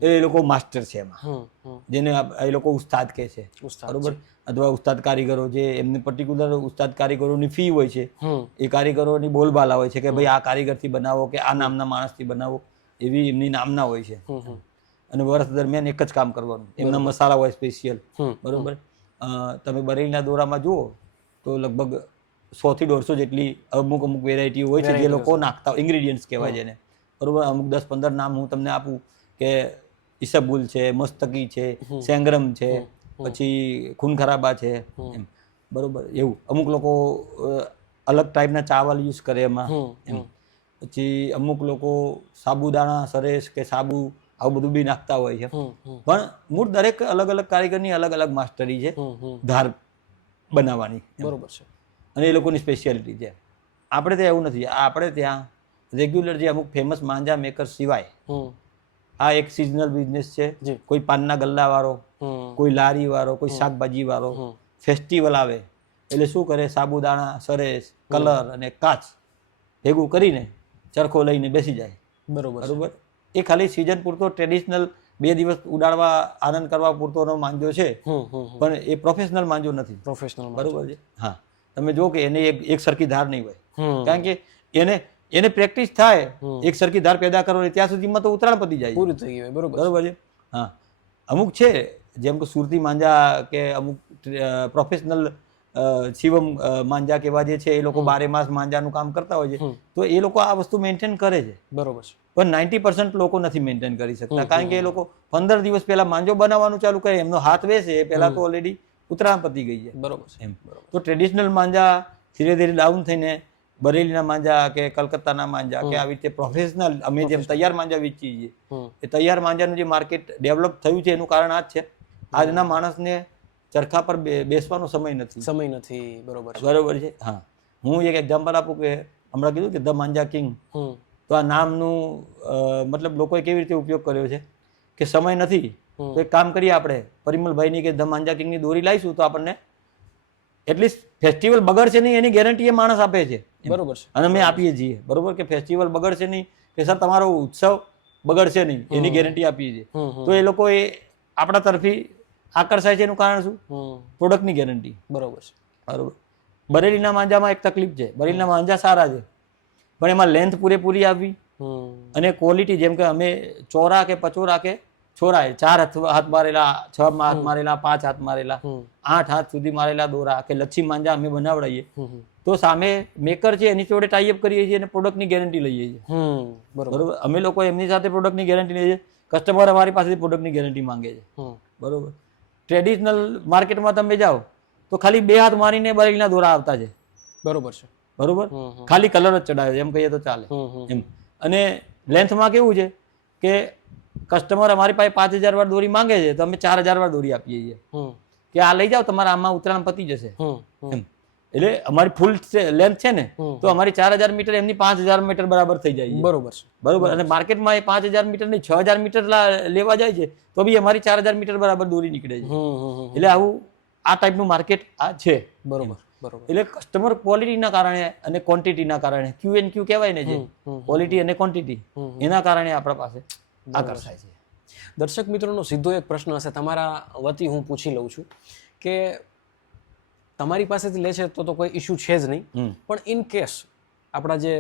એ લોકો માસ્ટર છે એમાં, જેને એ લોકો ઉસ્તાદ કહે છે, બરોબર. અથવા ઉસ્તાદ કારીગરો, જે એમને પર્ટિક્યુલર ઉસ્તાદ કારીગરોની ફી હોય છે, એ કારીગરોની બોલબાલા હોય છે કે ભાઈ આ કારીગરથી બનાવો કે આ નામના માણસથી બનાવો, એવી એમની નામના હોય છે. અને વર્ષ દરમિયાન એક જ કામ કરવાનું. એમના મસાલા હોય સ્પેશિયલ, બરોબર. તમે બરેલીના દોરામાં જુઓ તો લગભગ 100 થી 150 જેટલી અમુક વેરાયટી હોય છે જે લોકો નાખતા, ઇન્ગ્રેડિયન્ટ્સ કહેવાય છે એને, બરોબર. અમુક 10-15 નામ હું તમને આપું કે ઈસબગુલ છે, મસ્તકી છે, સેંગરમ છે, પછી ખૂન ખરાબા છે, એમ, બરોબર. એવું અમુક લોકો અલગ ટાઈપના ચાવલ યુઝ કરે એમાં, એમ. પછી અમુક લોકો સાબુદાણા સરેશ કે સાબુ આવું બધું બી નાખતા હોય છે. પણ મૂળ દરેક અલગ અલગ કારીગરની અલગ અલગ માસ્ટરી છે ધાર બનાવવાની, બરોબર છે. અને એ લોકોની સ્પેશિયાલિટી છે. આપણે ત્યાં એવું નથી. આપણે ત્યાં રેગ્યુલર જે અમુક ફેમસ માંજા મેકર સિવાય આ એક સિઝનલ બિઝનેસ છે. કોઈ પાનના ગલ્લા વાળો, કોઈ લારી વાળો, કોઈ શાકભાજી વાળો ફેસ્ટિવલ આવે એટલે શું કરે, સાબુદાણા સરેશ કલર અને કાચ ભેગું કરીને ચરખો લઈને બેસી જાય, બરોબર. એ ખાલી સિઝન પૂરતો ટ્રેડિશનલ 2 દિવસ ઉડાડવા આનંદ કરવા પૂરતોનો માંજો છે, પણ એ પ્રોફેશનલ માંજો નથી. પ્રોફેશનલ, બરોબર છે. હા, તમે જો કે એને એક સરખી ધાર નહીં હોય, કારણ કે એને પ્રેક્ટિસ થાય એક સરખી ધાર પેદા કરવાની, ત્યાં સુધીમાં તો ઉતરાણ પતી જાય, પૂરી થઈ ગઈ. બરોબર છે. હા, અમુક છે જેમ કે સુરતી માંજા કે અમુક પ્રોફેશનલ શિવમ માંજા કેવા જે છે, એ લોકો 12 માસ માંજાનું કામ કરતા હોય છે, તો એ લોકો આ વસ્તુ મેન્ટેન કરે છે, બરોબર છે. પણ 90% લોકો નથી મેન્ટેન કરી શકતા, કારણ કે એ લોકો 15 દિવસ પહેલા માંજો બનાવવાનું ચાલુ કરે, એમનો હાથ બેસે એ પહેલા તો ઓલરેડી ઉતરાણ પતી ગઈ છે, બરોબર છે. એમ. તો ટ્રેડિશનલ માંજા ધીરે ધીરે ડાઉન થઈને બરેલીના માંજા કે કલકત્તાના માંજા કે આવી રીતે પ્રોફેશનલ, અમે જેમ તૈયાર માંજા વેચીએ છીએ, એ તૈયાર માંજાનું જે માર્કેટ ડેવલપ થયું છે એનું કારણ આ જ છે. આજના માણસને ચરખા પર બેસવાનો સમય નથી, બરોબર છે. હા, હું એક એક્ઝામ્પલ આપું કે હમણાં કીધું કે ધ માંજા કિંગ, તો આ નામનું મતલબ લોકોએ કેવી રીતે ઉપયોગ કર્યો છે કે સમય નથી તો એક કામ કરીએ આપણે પરિમલભાઈની કે ધ માંજા કિંગની દોરી લાવીશું તો આપણને એટલીસ્ટ ફેસ્ટિવલ બગડશે નહીં એની ગેરંટી એ માણસ આપે છે, બરોબર છે. અને અમે આપીએ છીએ, બરોબર, કે ફેસ્ટિવલ બગડશે નહીં કે સર તમારો ઉત્સવ બગડશે નહીં એની ગેરંટી આપીએ છીએ. તો એ લોકો એ આપણા તરફી આકર્ષાય છે. એનું કારણ શું? પ્રોડક્ટની ગેરંટી, બરોબર છે. બરોબર. બરેલીના માંજામાં એક તકલીફ છે, બરેલીના માંજા સારા છે પણ એમાં લેન્થ પૂરેપૂરી આવવી અને ક્વોલિટી, જેમ કે અમે ચોરા કે પચોરા કે છોરાય 4 હાથ મારેલા, 6 હાથ મારેલા, 5 હાથ મારેલા, 8 હાથ સુધી મારેલા દોરા કે લચ્છી માંજા અમે બનાવડાવીએ તો સામે મેકર છે એની જોડે ટાઈઅપ કરીએ છીએ અને પ્રોડક્ટની ગેરંટી લઈએ છીએ, બરોબર. અમે લોકો એમની સાથે પ્રોડક્ટની ગેરંટી લઈએ છીએ, કસ્ટમર અમારી પાસેથી પ્રોડક્ટની ગેરંટી માંગે છે, બરોબર. ટ્રેડિશનલ માર્કેટમાં તમે જાઓ તો ખાલી 2 હાથ મારીને બરેલીના દોરા આવતા છે, બરોબર છે, બરોબર. ખાલી કલર જ ચડાવે એમ કહીએ તો ચાલે, એમ. અને લેન્થમાં કેવું છે કે કસ્ટમર અમારી પાસે 5000 વાર દોરી માંગે છે તો અમે 4000 વાર દોરી આપીએ છીએ કે આ લઈ જાઓ, તમારા આમાં ઉતરાણ પતી જશે, એમ. એટલે અમારી ફૂલ લેન્થ છે ને તો અમારી 4000 મીટર એમની 5000 મીટર બરાબર થઈ જાય, બરોબર છે, બરોબર. અને માર્કેટમાં એ 5000 મીટર નહીં 6000 મીટર લેવા જાય છે તો બી અમારી 4000 મીટર બરાબર દોરી નીકળે છે. એટલે આવું આ ટાઈપનું માર્કેટ આ છે, બરોબર, બરોબર. એટલે કસ્ટમર ક્વોલિટીના કારણે અને ક્વોન્ટિટીના કારણે, QNQ કહેવાય ને, જે ક્વોલિટી અને ક્વોન્ટિટી, એના કારણે આપણા પાસે આકર્ષાય છે. દર્શક મિત્રોનો સીધો એક પ્રશ્ન હશે, તમારા વતી હું પૂછી લઉં છું કે તમારી પાસેથી લે છે તો કોઈ ઇશ્યુ છે જ નહીં, પણ ઇન કેસ આપણા જે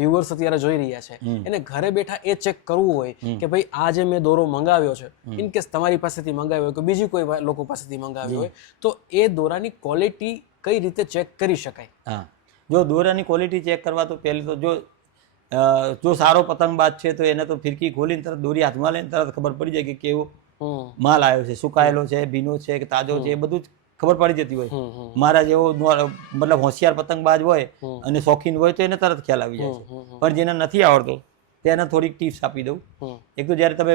વ્યુઅર્સ અત્યારે જોઈ રહ્યા છે એને ઘરે બેઠા એ ચેક કરવું હોય કે ભાઈ આ જે મેં દોરો મંગાવ્યો છે, ઇન કેસ તમારી પાસેથી મંગાવ્યો હોય કે બીજી કોઈ લોકો પાસેથી મંગાવ્યો હોય, તો એ દોરાની ક્વોલિટી કઈ રીતે ચેક કરી શકાય? હા, જો દોરાની ક્વોલિટી ચેક કરવા તો પહેલી તો જો સારો પતંગબાજ છે તો એને તો ફિરકી ખોલીને તરત દોરી હાથમાં લઈને તરત ખબર પડી જાય કે કેવો માલ આવ્યો છે, સુકાયેલો છે, ભીનો છે કે તાજો છે, એ બધું જ ખબર પડી જતી હોય. મારા જેવો મતલબ હોશિયાર પતંગબાજ હોય અને શોખીન હોય તો એને તરત ખ્યાલ આવી જાય છે, પણ જેને નથી આવડતો તેને થોડીક ટિપ્સ આપી દઉં. એક તો જ્યારે તમે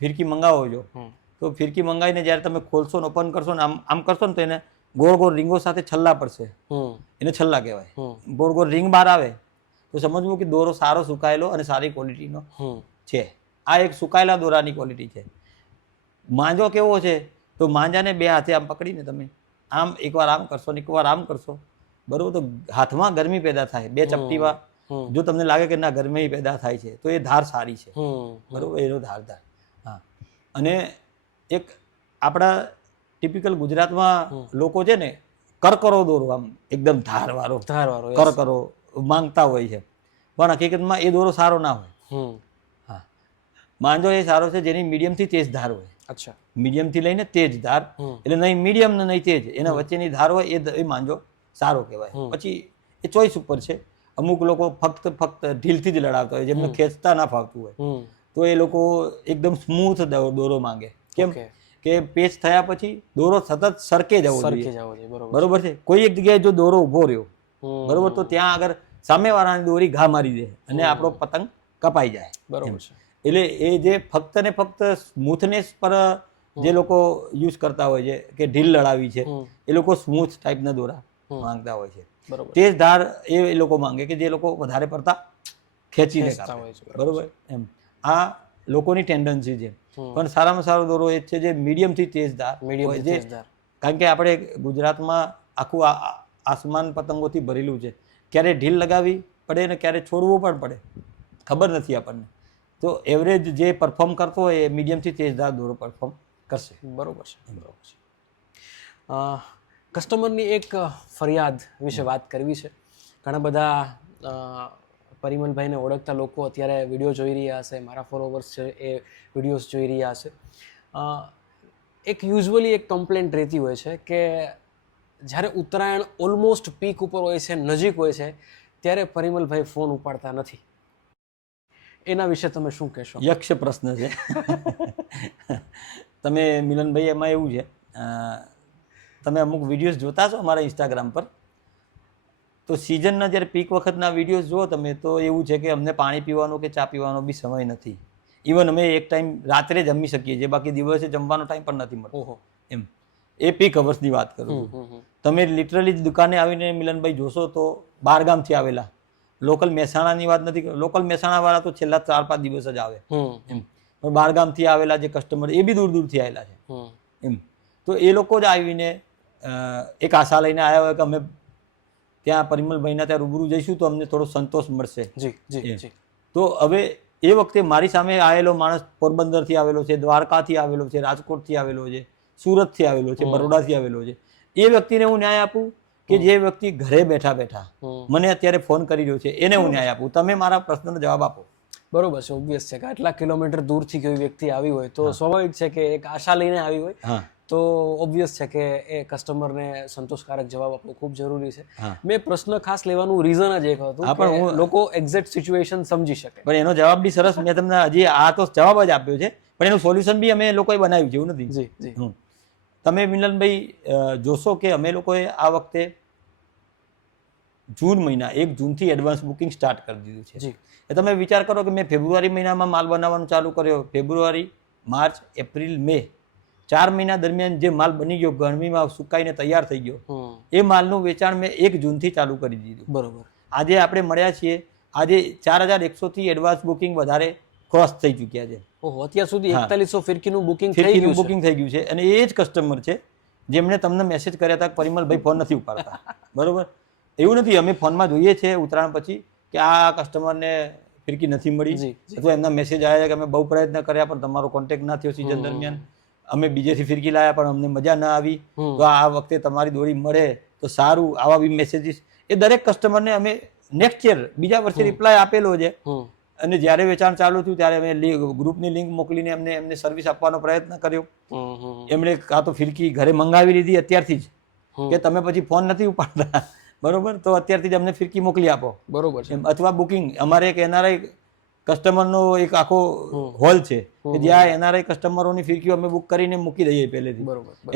ફિરકી મંગાવો છો તો ફિરકી મંગાવીને જ્યારે તમે ખોલશો ને ઓપન કરશો ને આમ કરશો ને તો એને ગોળ ગોળ રીંગો સાથે છલ્લા પડશે, એને છલ્લા કહેવાય. ગોળ ગોળ રીંગ બહાર આવે તો સમજવું કે દોરો સારો સુકાયેલો અને સારી ક્વોલિટીનો છે. આ એક સુકાયેલા દોરાની ક્વોલિટી છે. માંજો કેવો છે તો માંજાને 2 હાથે આમ પકડીને તમે આમ એકવાર આમ કરશો ને એકવાર આમ કરશો, બરોબર, તો હાથમાં ગરમી પેદા થાય. 2 ચપટીમાં જો તમને લાગે કે ના ગરમી પેદા થાય છે તો એ ધાર સારી છે, બરોબર, એનો ધારદાર. હા, અને એક આપણા ટિપિકલ ગુજરાતમાં લોકો છે ને કરકરો દોરો આમ એકદમ ધારવાળો કરકરો માંગતા હોય છે, પણ હકીકતમાં એ દોરો સારો ના હોય. હા, માંજો એ સારો છે જેની મીડિયમથી તેજ ધાર હોય. અચ્છા, મીડિયમથી લઈને તેજ ધાર, એટલે નહીં મીડિયમ ને નહીં તેજ, એના વચ્ચેની ધાર હોય એ માંજો સારો કહેવાય. પછી એ ચોઈસ ઉપર છે. અમુક લોકો ફક્ત ઢીલથી જ લડાવતા હોય, જેમને ખેંચતા ના ફાવતું હોય, તો એ લોકો એકદમ સ્મૂથ દોરો માંગે. કેમ કે પેચ થયા પછી દોરો સતત સરકે જવો જોઈએ, બરોબર છે. કોઈ એક જગ્યાએ જો દોરો ઉભો રહ્યો, બરોબર, તો ત્યાં આગળ સામેવાળાની દોરી ઘા મારી દે અને આપણો પતંગ કપાઈ જાય, બરોબર છે. એટલે એ જે ફક્ત ને ફક્ત સ્મૂથનેસ પર જે લોકો યુઝ કરતા હોય છે કે ઢીલ લડાવી છે, એ લોકો સ્મૂથ ટાઈપના દોરા માંગતા હોય છે. તેજ ધાર એ લોકો માંગે કે જે લોકો વધારે પડતા ખેંચીને કાપે, બરોબર. એમ આ લોકોની ટેન્ડન્સી છે. પણ સારામાં સારો દોરો એ છે જે મીડિયમથી તેજ ધાર હોય છે, કારણ કે આપણે ગુજરાતમાં આખું આસમાન પતંગોથી ભરેલું છે. ક્યારે ઢીલ લગાવી પડે ને ક્યારે છોડવું પણ પડે, ખબર નથી આપણને. તો એવરેજ જે પરફોર્મ કરતો હોય એ મીડિયમથી તેજ ધાર દોરો પરફોર્મ કરશે, બરોબર છે. બરોબર છે. કસ્ટમરની એક ફરિયાદ વિશે વાત કરવી છે. ઘણા બધા પરિમલભાઈને ઓળખતા લોકો અત્યારે વિડીયો જોઈ રહ્યા હશે, મારા ફોલોવર્સ છે એ વિડીયોઝ જોઈ રહ્યા હશે. એક યુઝ્યુઅલી એક કમ્પ્લેન્ટ રહેતી હોય છે કે જ્યારે ઉત્તરાયણ ઓલમોસ્ટ પીક ઉપર હોય છે, નજીક હોય છે, ત્યારે પરિમલભાઈ ફોન ઉપાડતા નથી. એના વિશે તમે શું કહેશો? યક્ષ પ્રશ્ન છે. તમે મિલનભાઈ, એમાં એવું છે, તમે અમુક વિડીયોઝ જોતા છો અમારા ઇન્સ્ટાગ્રામ પર, તો સિઝનના જ્યારે પીક વખતના વિડીયોઝ જુઓ તમે, તો એવું છે કે અમને પાણી પીવાનો કે ચા પીવાનો બી સમય નથી. ઇવન અમે એક ટાઈમ રાત્રે જમી શકીએ છીએ, બાકી દિવસે જમવાનો ટાઈમ પણ નથી મળતો. એમ એ પીક અવર્સની વાત કરું છું. તમે લિટરલી દુકાને આવીને મિલનભાઈ જોશો તો બહારગામથી આવેલા, લોકલ મહેસાણાની વાત નથી, લોકલ મહેસાણાવાળા તો છેલ્લા 4-5 દિવસ જ આવે એમ, પણ બહારગામથી આવેલા જે કસ્ટમર એ બી દૂર દૂરથી આવેલા છે એમ. તો એ લોકો જ આવીને એક આશા લઈને આવ્યા હોય કે અમે ત્યાં પરિમલભાઈના ત્યાં રૂબરૂ જઈશું તો અમને થોડો સંતોષ મળશે. તો હવે એ વખતે મારી સામે આવેલો માણસ પોરબંદરથી આવેલો છે, દ્વારકાથી આવેલો છે, રાજકોટથી આવેલો છે, સુરતથી આવેલો છે, બરોડાથી આવેલો છે. એ વ્યક્તિને હું ન્યાય આપું કે જે વ્યક્તિ ઘરે બેઠા બેઠા મને અત્યારે ફોન કરી રહ્યો છે, એને હું ન્યાય આપું? તમે મારા પ્રશ્નનો જવાબ આપો. બરોબર છે. ઓબ્વિયસ છે કે આટલા કિલોમીટર દૂરથી કોઈ વ્યક્તિ આવી હોય તો સ્વાભાવિક છે કે એક આશા લઈને આવી હોય, તો ઓબ્વિયસ છે કે એ કસ્ટમરને સંતોષકારક જવાબ આપવો ખૂબ જરૂરી છે. મેં પ્રશ્ન ખાસ લેવાનું રીઝન જ એક હતું કે લોકો એક્ઝેક્ટ સિચ્યુએશન સમજી શકે. પણ એનો જવાબ બી સરસ, મેં તમને હજી આ તો જવાબ જ આપ્યો છે, પણ એનું સોલ્યુશન બી અમે લોકોએ બનાવ્યું છે, એવું નથી. તમે મિલનભાઈ જોશો કે અમે લોકોએ આ વખતે જૂન મહિના 1 જૂનથી એડવાન્સ બુકિંગ સ્ટાર્ટ કરી દીધું છે. એ તમે વિચાર કરો કે મેં ફેબ્રુઆરી મહિનામાં માલ બનાવવાનું ચાલુ કર્યો, ફેબ્રુઆરી, માર્ચ, એપ્રિલ, મે, 4 મહિના દરમિયાન જે માલ બની ગયો, ગરમીમાં સુકાઈને તૈયાર થઈ ગયો, એ માલનું વેચાણ મેં 1 જૂનથી ચાલુ કરી દીધું. બરોબર. આજે આપણે મળ્યા છીએ, આજે 4100 થી એડવાન્સ બુકિંગ વધારે ક્રોસ થઈ ચૂક્યા છે. ઓહો, અત્યાર સુધી 4100 ફિરકીનું બુકિંગ થઈ ગયું છે. અને એ જ કસ્ટમર છે જેમણે તમને મેસેજ કર્યા હતા પરિમલભાઈ ફોન નથી ઉપાડતા, બરોબર. એવું નથી, અમે ફોનમાં જોઈએ છે ઉત્તરાયણ પછી કે આ કસ્ટમરને ફિરકી નથી મળી, અથવા એમના મેસેજ આવ્યા કે અમે બહુ પ્રયત્ન કર્યા પણ તમારો કોન્ટેક્ટ ના થયો સિઝન દરમિયાન, અમે બીજેથી ફિરકી લાવ્યા પણ અમને મજા ના આવી, તો આ વખતે તમારી દોરી મળે તો સારું. આવા બી મેસેજીસ એ દરેક કસ્ટમરને અમે નેક્સ્ટ યર બીજા વર્ષે રિપ્લાય આપેલો છે. અને જ્યારે વેચાણ ચાલુ થયું ત્યારે અમે ગ્રુપની લિંક મોકલીને એમને સર્વિસ આપવાનો પ્રયત્ન કર્યો. એમણે કાં તો ફિરકી ઘરે મંગાવી લીધી અત્યારથી જ કે તમે પછી ફોન નથી ઉપાડતા, બરોબર, તો અત્યારથી જ અમને ફિરકી મોકલી આપો, બરોબર છે. અથવા બુકિંગ, અમારે એક એનઆરઆઈ કસ્ટમરનો એક આખો હોલ છે કે જ્યાં એનઆરઆઈ કસ્ટમરોની ફિરકીઓ અમે બુક કરીને મૂકી દઈએ પહેલેથી.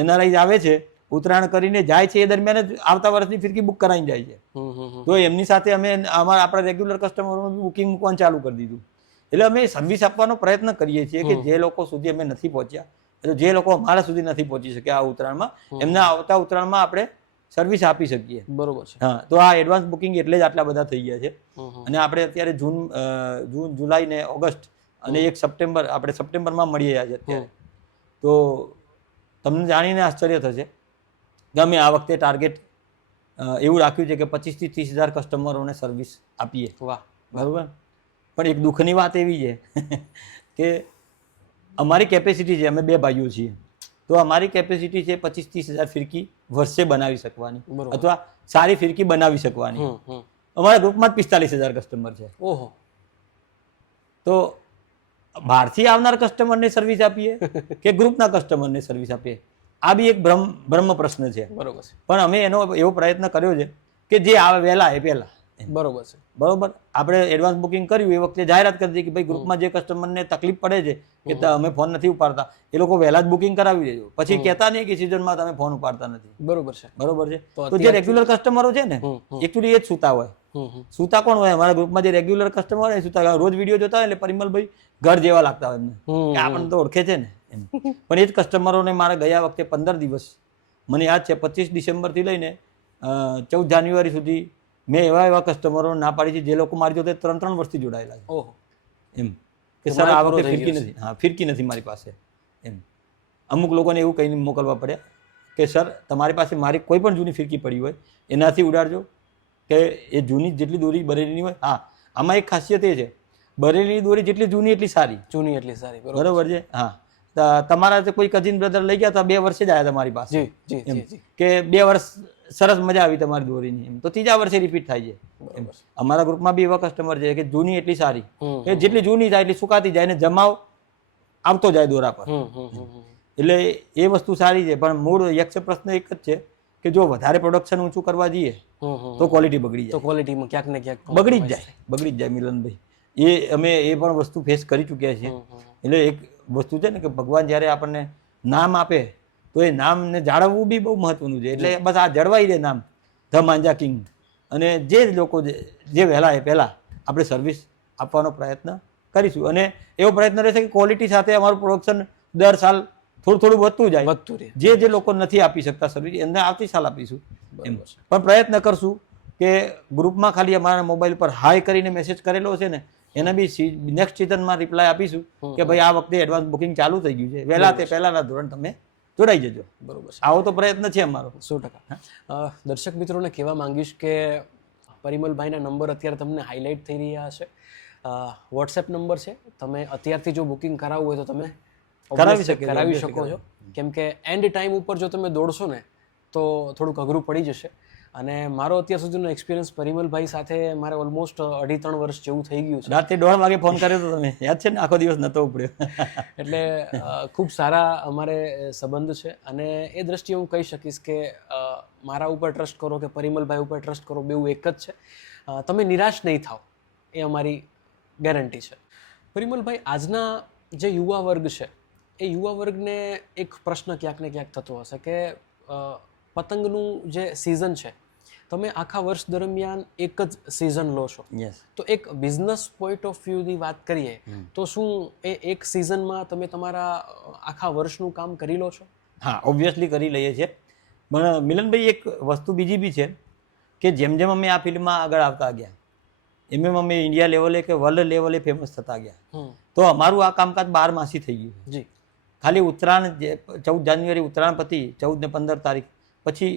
એનઆરઆઈ આવે છે, ઉત્તરાયણ કરીને જાય છે, એ દરમિયાન જ આવતા વર્ષની ફિરકી બુક કરાવીને જાય છે. તો એમની સાથે અમે આપણા રેગ્યુલર કસ્ટમરોનું બુકિંગ મૂકવાનું ચાલુ કરી દીધું. એટલે અમે સર્વિસ આપવાનો પ્રયત્ન કરીએ છીએ કે જે લોકો સુધી અમે નથી પહોંચ્યા, જે લોકો અમારા સુધી નથી પહોંચી શક્યા આ ઉત્તરાયણમાં, એમને આવતા ઉત્તરાયણમાં આપણે સર્વિસ આપી શકીએ, બરોબર છે. હા, તો આ એડવાન્સ બુકિંગ એટલે જ આટલા બધા થઈ ગયા છે. અને આપણે અત્યારે જૂન, જુલાઈ ને ઓગસ્ટ અને 1 સપ્ટેમ્બર, આપણે સપ્ટેમ્બરમાં મળી રહ્યા છે અત્યારે. તો તમને જાણીને આશ્ચર્ય થશે કે અમે આ વખતે ટાર્ગેટ એવું રાખ્યું છે કે 25 થી 30,000 કસ્ટમરોને સર્વિસ આપીએ. વાહ. બરાબર. પણ એક દુઃખની વાત એવી છે કે અમારી કેપેસિટી છે, અમે 2 ભાઈઓ છીએ, તો અમારી કેપેસિટી છે 25-30,000 ફિરકી વર્ષે બનાવી શકવાની, બરોબર. અથવા સારી ફિરકી બનાવી શકવાની. હમ હમ. અમારા ગ્રુપમાં જ 45,000 કસ્ટમર છે. ઓહો. તો બહારથી આવનાર કસ્ટમરને સર્વિસ આપીએ કે ગ્રુપના કસ્ટમરને સર્વિસ આપીએ, આ બી એક બ્રહ્મ પ્રશ્ન છે. બરોબર છે. પણ અમે એનો એવો પ્રયત્ન કર્યો છે કે જે આવે વહેલા એ પહેલા. બરોબર છે. બરોબર. આપણે એડવાન્સ બુકિંગ કર્યું એ વખતે જાહેરાત કરી દીધી કે ભાઈ ગ્રુપમાં જે કસ્ટમરને તકલીફ પડે છે કે અમે ફોન નથી ઉપાડતા, એ લોકો વહેલા જ બુકિંગ કરાવી દેજો. પછી કહેતા નહીં કે સિઝનમાં તમે ફોન ઉપાડતા નથી. બરોબર છે. બરોબર છે. તો જે રેગ્યુલર કસ્ટમરો છે ને, એકચ્યુઅલી એ જ સૂતા હોય. સૂતા કોણ હોય? અમારા ગ્રુપમાં જે રેગ્યુલર કસ્ટમર હોય સૂતા, રોજ વિડીયો જોતા હોય એટલે પરિમલભાઈ ઘર જેવા લાગતા હોય એમને, કે આપણને તો ઓળખે છે ને એમ. પણ એ જ કસ્ટમરોને મારે ગયા વખતે 15 દિવસ, મને યાદ છે 25 ડિસેમ્બરથી લઈને 14 જાન્યુઆરી સુધી મેં એવા કસ્ટમરોને ના પાડી છે જે લોકો મારી જોડે 3 વર્ષથી જોડાયેલા છે. ઓહો. એમ કે સર આ વખતે ફિરકી નથી, હા ફિરકી નથી મારી પાસે એમ. અમુક લોકોને એવું કહીને મોકલવા પડ્યા કે સર તમારી પાસે મારી કોઈ પણ જૂની ફિરકી પડી હોય એનાથી ઉડાડજો, કે એ જૂની જેટલી દોરી બરેલીની હોય. હા, આમાં એક ખાસિયત એ છે, બરેલીની દોરી જેટલી જૂની એટલી સારી. જૂની એટલી સારી. બરોબર છે. હા, તમારા કોઈ કઝિન બ્રધર લઈ ગયા હતા 2 વર્ષે જ આવ્યા તમારી પાસે, જી જી જી જી. કે 2 વર્ષ સરસ મજા આવી તમારી દોરીની, એમ તો 3જા વર્ષે રિપીટ થાય છે. અમારા ગ્રુપમાં બી એવા કસ્ટમર છે કે જૂની એટલી સારી કે જેટલી જૂની જાય એટલી સુકાતી જાય ને જમાવ આવતો જાય દોરા પર. એટલે એ વસ્તુ સારી છે. પણ મૂળ યક્ષ પ્રશ્ન એક જ છે કે જો વધારે પ્રોડક્શન ઊંચું કરવા જઈએ તો ક્વોલિટી બગડી જાય. તો ક્વોલિટીમાં ક્યાંક ને ક્યાંક બગડી જ જાય મિલનભાઈ. એ અમે એ પણ વસ્તુ ફેસ કરી ચૂક્યા છીએ. એટલે એક વસ્તુ છે ને કે ભગવાન જ્યારે આપણને નામ આપે તો એ નામને જાળવવું બી બહુ મહત્વનું છે. એટલે બસ આ જળવાઈ રહે નામ, ધ માંજા કિંગ. અને જે લોકો જે વહેલા એ પહેલાં આપણે સર્વિસ આપવાનો પ્રયત્ન કરીશું. અને એવો પ્રયત્ન રહેશે કે ક્વોલિટી સાથે અમારું પ્રોડક્શન દર સાલ થોડું વધતું જાય. જે લોકો નથી આપી શકતા સર્વિસ એમને આવતી સાલ આપીશું એમ. પણ પ્રયત્ન કરશું કે ગ્રુપમાં ખાલી અમારા મોબાઈલ પર હાય કરીને મેસેજ કરેલો છે ને એના બી નેક્સ્ટ સિઝનમાં રિપ્લાય આપીશું કે ભાઈ આ વખતે એડવાન્સ બુકિંગ ચાલુ થઈ ગયું છે, વહેલા તે પહેલાના ધોરણ તમે જોડાઈ જજો. બરોબર છે. આવો તો પ્રયત્ન છે અમારો 100%. દર્શક મિત્રોને કહેવા માંગીશ કે પરિમલભાઈના નંબર અત્યારે તમને હાઇલાઇટ થઈ રહ્યા છે. વોટ્સએપ નંબર છે, તમે અત્યારથી જો બુકિંગ કરાવવું હોય તો તમે કરાવી શકો છો. કેમ કે એન્ડ ટાઈમ ઉપર જો તમે દોડશો ને તો થોડુંક અઘરું પડી જશે. અને મારો અત્યાર સુધીનો એક્સપિરિયન્સ પરિમલભાઈ સાથે મારે ઓલમોસ્ટ 2.5-3 વર્ષ જેવું થઈ ગયું છે. રાતે 1:30 વાગે ફોન કર્યો તો તમે યાદ છે ને? આખો દિવસ નતો ઉપડ્યો. એટલે ખૂબ સારા અમારે સંબંધ છે. અને એ દ્રષ્ટિએ હું કહી શકીશ કે મારા ઉપર ટ્રસ્ટ કરો કે પરિમલભાઈ ઉપર ટ્રસ્ટ કરો, બેઉ એક જ છે. તમે નિરાશ નહીં થાઓ એ અમારી ગેરંટી છે. પરિમલભાઈ, આજના જે યુવા વર્ગ છે એ યુવા વર્ગને એક પ્રશ્ન ક્યાંક ને ક્યાંક થતો હશે કે પતંગનું જે સિઝન છે, તમે આખા વર્ષ દરમિયાન એક જ સિઝન લો છો. તો એક બિઝનેસ પોઈન્ટ ઓફ વ્યૂની વાત કરીએ તો શું એ એક સિઝનમાં તમે તમારા આખા વર્ષનું કામ કરી લો છો? હા, ઓબ્વિયસલી કરી લઈએ છીએ. પણ મિલનભાઈ એક વસ્તુ બીજી બી છે કે જેમ જેમ અમે આ ફિલ્ડમાં આગળ આવતા ગયા એમ અમે ઇન્ડિયા લેવલે કે વર્લ્ડ લેવલે ફેમસ થતા ગયા. તો અમારું આ કામકાજ 12 માસી થઈ ગયું. જી. ખાલી ઉત્તરાયણ 14 જાન્યુઆરી ઉત્તરાયણ પતી 14 ને 15 તારીખ પછી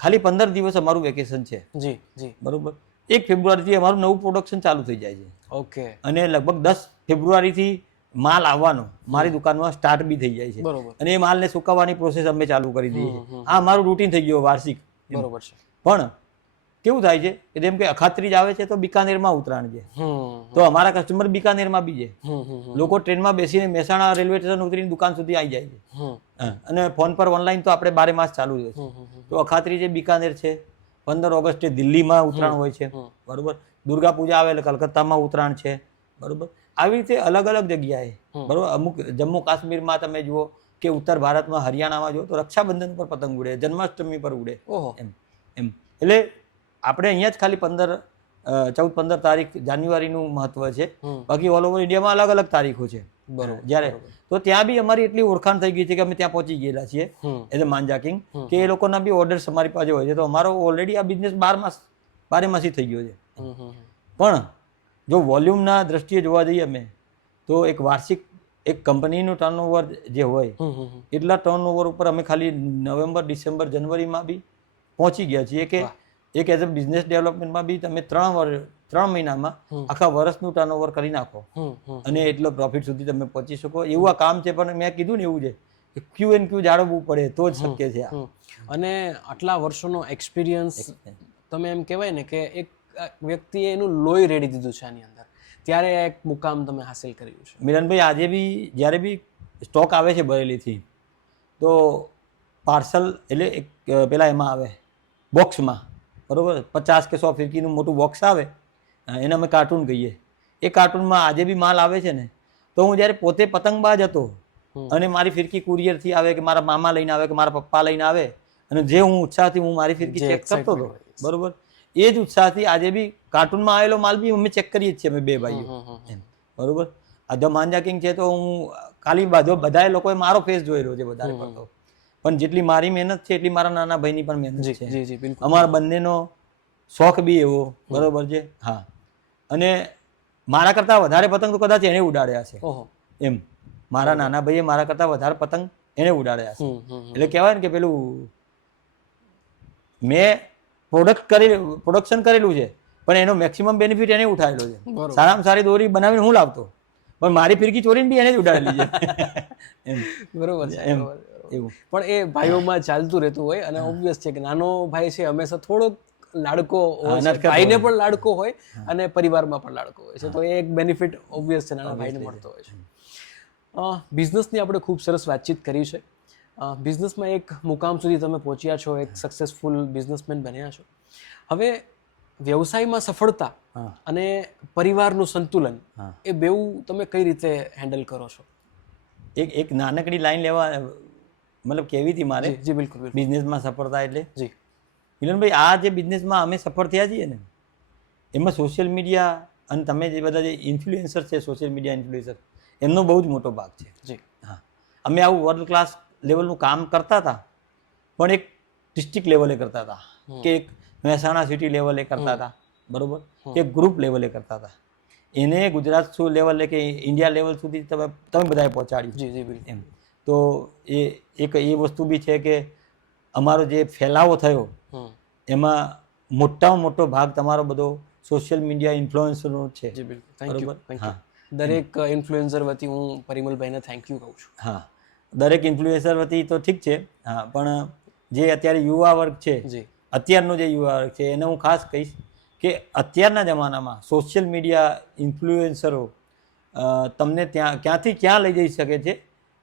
ખાલી 15 દિવસ અમારું વેકેશન છે. જી જી. બરોબર. 1 ફેબ્રુઆરીથી અમારું નવું પ્રોડક્શન ચાલુ થઈ જાય છે. ઓકે. અને લગભગ 10 ફેબ્રુઆરીથી માલ આવવાનો મારી દુકાનમાં સ્ટાર્ટ બી થઈ જાય છે. બરોબર. અને એ માલને સુકાવવાની પ્રોસેસ અમે ચાલુ કરી દઈએ છીએ. આ અમારું રૂટીન થઈ ગયું વાર્ષિક. બરોબર છે. પણ કેવું થાય છે કે જેમ કે અખાત્રીજ આવે છે તો બિકાનેરમાં ઉતરાણ છે, તો અમારા કસ્ટમર બિકાનેરમાં બી છે. લોકો ટ્રેનમાં બેસીને મહેસાણા રેલવે સ્ટેશન ઉતરીને દુકાન સુધી આવી જાય છે. અને ફોન પર ઓનલાઈન તો આપણે 12 માસ ચાલુ રહે છે. તો અખાત્રીજે બિકાનેર છે, 15 ઓગસ્ટે દિલ્હીમાં ઉતરાણ હોય છે. બરોબર. દુર્ગા પૂજા આવે એટલે કલકત્તામાં ઉતરાણ છે. બરોબર. આવી રીતે અલગ અલગ જગ્યાએ, બરોબર. અમુક જમ્મુ કાશ્મીરમાં તમે જુઓ કે ઉત્તર ભારતમાં હરિયાણામાં જુઓ તો રક્ષાબંધન પર પતંગ ઉડે, જન્માષ્ટમી પર ઉડે. એમ એમ એટલે આપણે અહીંયા જ ખાલી 14-15 તારીખ જાન્યુઆરીનું મહત્વ છે. બાકી ઓલ ઓવર ઇન્ડિયામાં અલગ અલગ તારીખો છે. બરોબર. જ્યારે તો ત્યાં બી અમારી એટલી ઓળખાણ થઈ ગઈ છે કે અમે ત્યાં પહોંચી ગયેલા છીએ એઝ અ માંજા કિંગ, કે એ લોકોના બી ઓર્ડર્સ અમારી પાસે હોય છે. તો અમારો ઓલરેડી આ બિઝનેસ 12 માસી થઈ ગયો છે. પણ જો વોલ્યુમના દ્રષ્ટિએ જોવા જઈએ અમે તો એક વાર્ષિક એક કંપનીનું ટર્નઓવર જે હોય એટલા ટર્નઓવર ઉપર અમે ખાલી નવેમ્બર, ડિસેમ્બર, જાન્યુઆરીમાં બી પહોંચી ગયા છીએ કે એક એઝ અ બિઝનેસ ડેવલપમેન્ટમાં બી તમે 3 મહિનામાં આખા વર્ષનું ટર્નઓવર કરી નાખો અને એટલો પ્રોફિટ સુધી તમે પહોંચી શકો એવું આ કામ છે. પણ મેં કીધું ને એવું છે કે Q&Q જાળવવું પડે તો જ શક્ય છે આ. અને આટલા વર્ષોનો એક્સપિરિયન્સ તમે એમ કહેવાય ને કે એક વ્યક્તિએ એનું લોહી રેડી દીધું છે આની અંદર, ત્યારે એક મુકામ તમે હાસિલ કર્યું છે. મિલનભાઈ, આજે બી જ્યારે બી સ્ટોક આવે છે બરેલીથી તો પાર્સલ એટલે એક પેલા એમાં આવે બોક્સમાં, બરોબર, 50 કે 100 ફિરકીનું મોટું બોક્સ આવે, એને અમે કાર્ટૂન કહીએ. એ કાર્ટૂનમાં આજે બી માલ આવે છે ને, તો હું જ્યારે પોતે પતંગબાજ હતો અને મારી ફિરકી કુરિયરથી આવે કે મારા મામા લઈને આવે કે મારા પપ્પા લઈને આવે અને જે હું ઉત્સાહથી હું મારી ફિરકી ચેક કરતો હતો, બરોબર, એ જ ઉત્સાહથી આજે બી કાર્ટૂનમાં આવેલો માલ બી અમે ચેક કરીએ જ છીએ અમે બે ભાઈઓ, બરોબર. આ ધ માંજા કિંગ છે તો હું ખાલી બધા લોકોએ મારો ફેસ જોયેલો છે વધારે પડતો, પણ જેટલી મારી મહેનત છે એટલી મારા નાના ભાઈની પણ મહેનત છે. અમારા બંનેનો શોખ બી એવો, બરોબર છે. હા, અને મારા કરતાં વધારે પતંગ તો કદાચ એને ઉડાડ્યા છે એમ. મારા નાના ભાઈએ મારા કરતાં વધારે પતંગ એને ઉડાડ્યા છે. એટલે કહેવાય ને કે પેલું મેં પ્રોડક્શન કરેલું છે પણ એનો મેક્સિમમ બેનિફિટ એને ઉઠાવેલો છે. સારામાં સારી દોરી બનાવીને હું લાવતો પણ મારી ફિરકી ચોરીને બી એને જ ઉડાડેલી છે એમ. બરોબર છે એમ એવું. પણ એ ભાઈઓમાં ચાલતું રહેતું હોય અને ઓબ્વિયસ છે કે નાનો ભાઈ છે હંમેશા થોડોક લાડકો હોય છે, ભાઈને પણ લાડકો હોય અને પરિવારમાં પણ લાડકો હોય છે, તો એ એક બેનિફિટ ઓબ્વિયસ છે નાના ભાઈને મળતો હોય છે. બિઝનેસની આપણે ખૂબ સરસ વાતચીત કરી છે. બિઝનેસમાં એક મુકામ સુધી તમે પહોંચ્યા છો, એક સક્સેસફુલ બિઝનેસમેન બન્યા છો. હવે વ્યવસાયમાં સફળતા અને પરિવારનું સંતુલન એ બેઉ તમે કઈ રીતે હેન્ડલ કરો છો? એક નાનકડી લાઈન લેવા મતલબ કેવી હતી મારે. જી બિલકુલ. બિઝનેસમાં સફળતા એટલે જી મિલનભાઈ, આ જે બિઝનેસમાં અમે સફળ થયા છીએ ને એમાં સોશિયલ મીડિયા અને તમે જે બધા જે ઇન્ફ્લુએન્સર છે, સોશિયલ મીડિયા ઇન્ફ્લુએન્સર, એમનો બહુ જ મોટો ભાગ છે. જી હા, અમે આવું વર્લ્ડ ક્લાસ લેવલનું કામ કરતા હતા પણ એક ડિસ્ટ્રિક્ટ લેવલે કરતા હતા કે એક મહેસાણા સિટી લેવલે કરતા હતા, બરોબર, કે ગ્રુપ લેવલે કરતા હતા. એને ગુજરાત લેવલે કે ઇન્ડિયા લેવલ સુધી તમે બધાએ પહોંચાડ્યું. જી જી બિલકુલ. એમ તો એ વસ્તુ બી છે કે અમારો જે ફેલાવો થયો એમાં મોટામાં મોટો ભાગ તમારો બધો સોશિયલ મીડિયા ઇન્ફ્લુએન્સરનો છે. જી બિલકુલ. Thank you. હા, દરેક ઇન્ફ્લુએન્સર વતી હું પરિમલભાઈને થેન્ક યુ કહું છું. હા, દરેક ઇન્ફ્લુએન્સર વતી તો ઠીક છે. હા, પણ જે અત્યારે યુવા વર્ગ છે, અત્યારનો જે યુવા વર્ગ છે એને હું ખાસ કહીશ કે અત્યારના જમાનામાં સોશિયલ મીડિયા ઇન્ફ્લુએન્સરો તમને ક્યાંથી ક્યાં લઈ જઈ શકે છે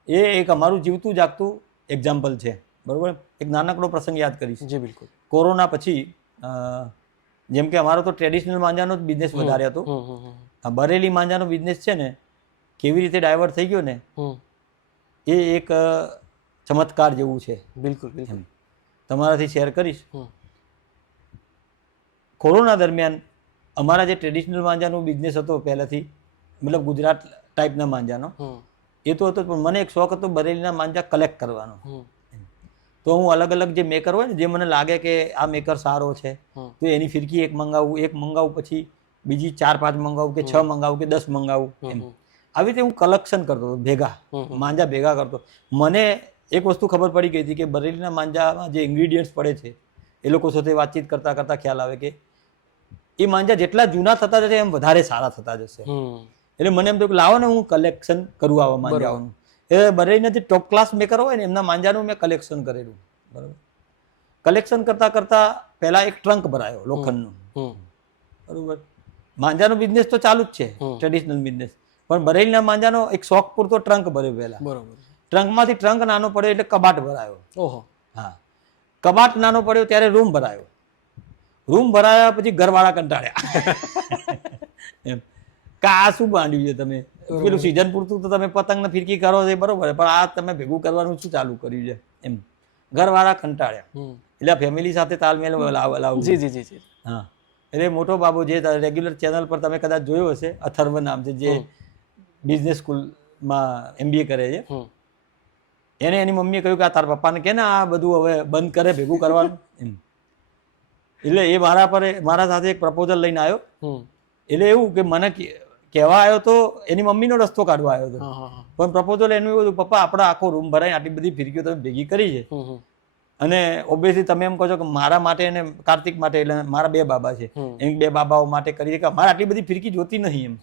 એ એક અમારું જીવતું જાગતું એક્ઝામ્પલ છે, બરાબર. એક નાનકડો પ્રસંગ યાદ કરીશ. જી બિલકુલ. કોરોના પછી જેમ કે અમારો તો ટ્રેડિશનલ માંજાનો જ બિઝનેસ વધારે હતો. બરેલી માંજાનો બિઝનેસ છે ને કેવી રીતે ડાયવર્ટ થઈ ગયો ને એ એક ચમત્કાર જેવું છે. બિલકુલ બિલકુલ. તમારાથી શેર કરીશ. કોરોના દરમિયાન અમારા જે ટ્રેડિશનલ માંજાનો બિઝનેસ હતો પહેલાંથી, મતલબ ગુજરાત ટાઈપના માંજાનો એ તો હતો, પણ મને એક શોખ હતો બરેલીના માંજા કલેક્ટ કરવાનો. તો હું અલગ અલગ જે મેકર હોય ને, જે મને લાગે કે આ મેકર સારો છે તો એની ફિરકી એક મંગાવું પછી બીજી 4-5 મંગાવું કે 6 મંગાવું કે 10 મંગાવું, એમ આવી રીતે હું કલેક્શન કરતો ભેગા માંજા ભેગા કરતો. મને એક વસ્તુ ખબર પડી ગઈ હતી કે બરેલીના માંજામાં જે ઇન્ગ્રીડિયન્ટ્સ પડે છે એ લોકો સાથે વાતચીત કરતાં કરતાં ખ્યાલ આવે કે એ માંજા જેટલા જૂના થતા જશે એમ વધારે સારા થતા જશે. એટલે મને એમ થયું કે લાવો ને હું કલેક્શન કરું આવા માંજાઓનું. એ બરેલીના જે ટોપ ક્લાસ મેકર હોય ને એમના માંજાનું મેં કલેક્શન કરેલું, બરાબર. કલેક્શન કરતાં કરતાં પહેલાં એક ટ્રંક ભરાયો લોખંડનું, બરાબર. માંજાનો બિઝનેસ તો ચાલુ જ છે, ટ્રેડિશનલ બિઝનેસ, પણ બરેલીના માંજાનો એક શોખ પૂરતો ટ્રંક ભર્યો પહેલાં, બરાબર. ટ્રંકમાંથી ટ્રંક નાનો પડ્યો એટલે કબાટ ભરાયો. ઓહો. હા, કબાટ નાનો પડ્યો ત્યારે રૂમ ભરાયો. રૂમ ભરાયા પછી ઘરવાળા કંટાળ્યા એમ કે આ શું માંડ્યું છે તમે, પેલું સિઝન પૂરતું તો તમે પતંગને ફિરકી કરો છો બરોબર, પણ આ તમે ભેગું કરવાનું શું ચાલુ કર્યું છે એમ. ઘરવાળા કંટાળ્યા એટલે ફેમિલી સાથે તાલમેલ લાવવું. જી જી જી જી. હા, એટલે મોટો બાબુ જે રેગ્યુલર ચેનલ પર તમે કદાચ જોયો હશે, અથર્વ નામ છે, જે બિઝનેસ સ્કૂલમાં MBA કરે છે, એને એની મમ્મીએ કહ્યું કે આ તારા પપ્પાને કે ને આ બધું હવે બંધ કરે ભેગું કરવાનું એમ. એટલે એ મારા સાથે એક પ્રપોઝલ લઈને આવ્યો. એટલે એવું કે મને કહેવા આવ્યો તો એની મમ્મીનો રસ્તો કાઢવા આવ્યો હતો, હા હા હા પણ પ્રપોઝલ એનું એવું હતું, પપ્પા આપણો આખો રૂમ ભરાય આટલી બધી ફિરકીઓ તમે ભેગી કરી છે, અને ઓબ્વિયસલી તમે એમ કહો છો કે મારા માટે અને કાર્તિક માટે, એટલે મારા 2 બાબા છે, એમ 2 બાબાઓ માટે કરી કે મારે આટલી બધી ફિરકી જોતી નહીં એમ,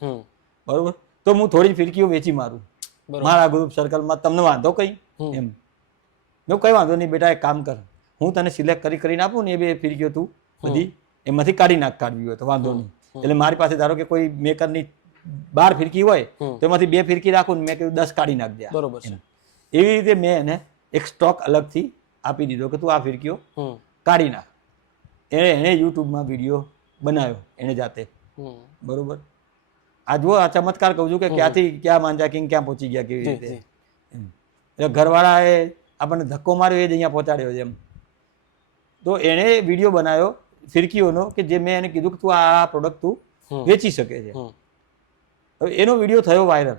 બરોબર, તો હું થોડી ફિરકીઓ વેચી મારું મારા ગ્રુપ સર્કલમાં, તમને વાંધો કઈ એમ? મેં કઈ વાંધો નહીં બેટા, એક કામ કર, હું તને સિલેક્ટ કરીને આપું ને, એ 2 ફિરકીઓ તું બધી એમાંથી કાઢવી હોય તો વાંધો નહીં. એટલે મારી પાસે ધારો કે કોઈ મેકરની 12 ફિરકી હોય તો એમાંથી 2 ફિરકી રાખું ને મેં કહ્યું 10 કાઢી નાખજે, બરોબર છે. એવી રીતે મેં એને એક સ્ટોક અલગથી આપી દીધો કે તું આ ફિરકીઓ કાઢી નાખ. એને યુટ્યુબમાં વિડીયો બનાવ્યો એને જાતે, બરોબર. આ જુઓ, આ ચમત્કાર કહું છું કે ક્યાંથી ક્યાં માંજા કિંગ ક્યાં પહોંચી ગયા, કેવી રીતે. એટલે ઘરવાળાએ આપણને ધક્કો માર્યો, એ જ અહીંયા પહોંચાડ્યો છે એમ. તો એણે વિડીયો બનાવ્યો ફિરકીઓનો કે જે મેં એને કીધું કે તું આ પ્રોડક્ટ તું વેચી શકે છે. હવે એનો વિડીયો થયો વાયરલ,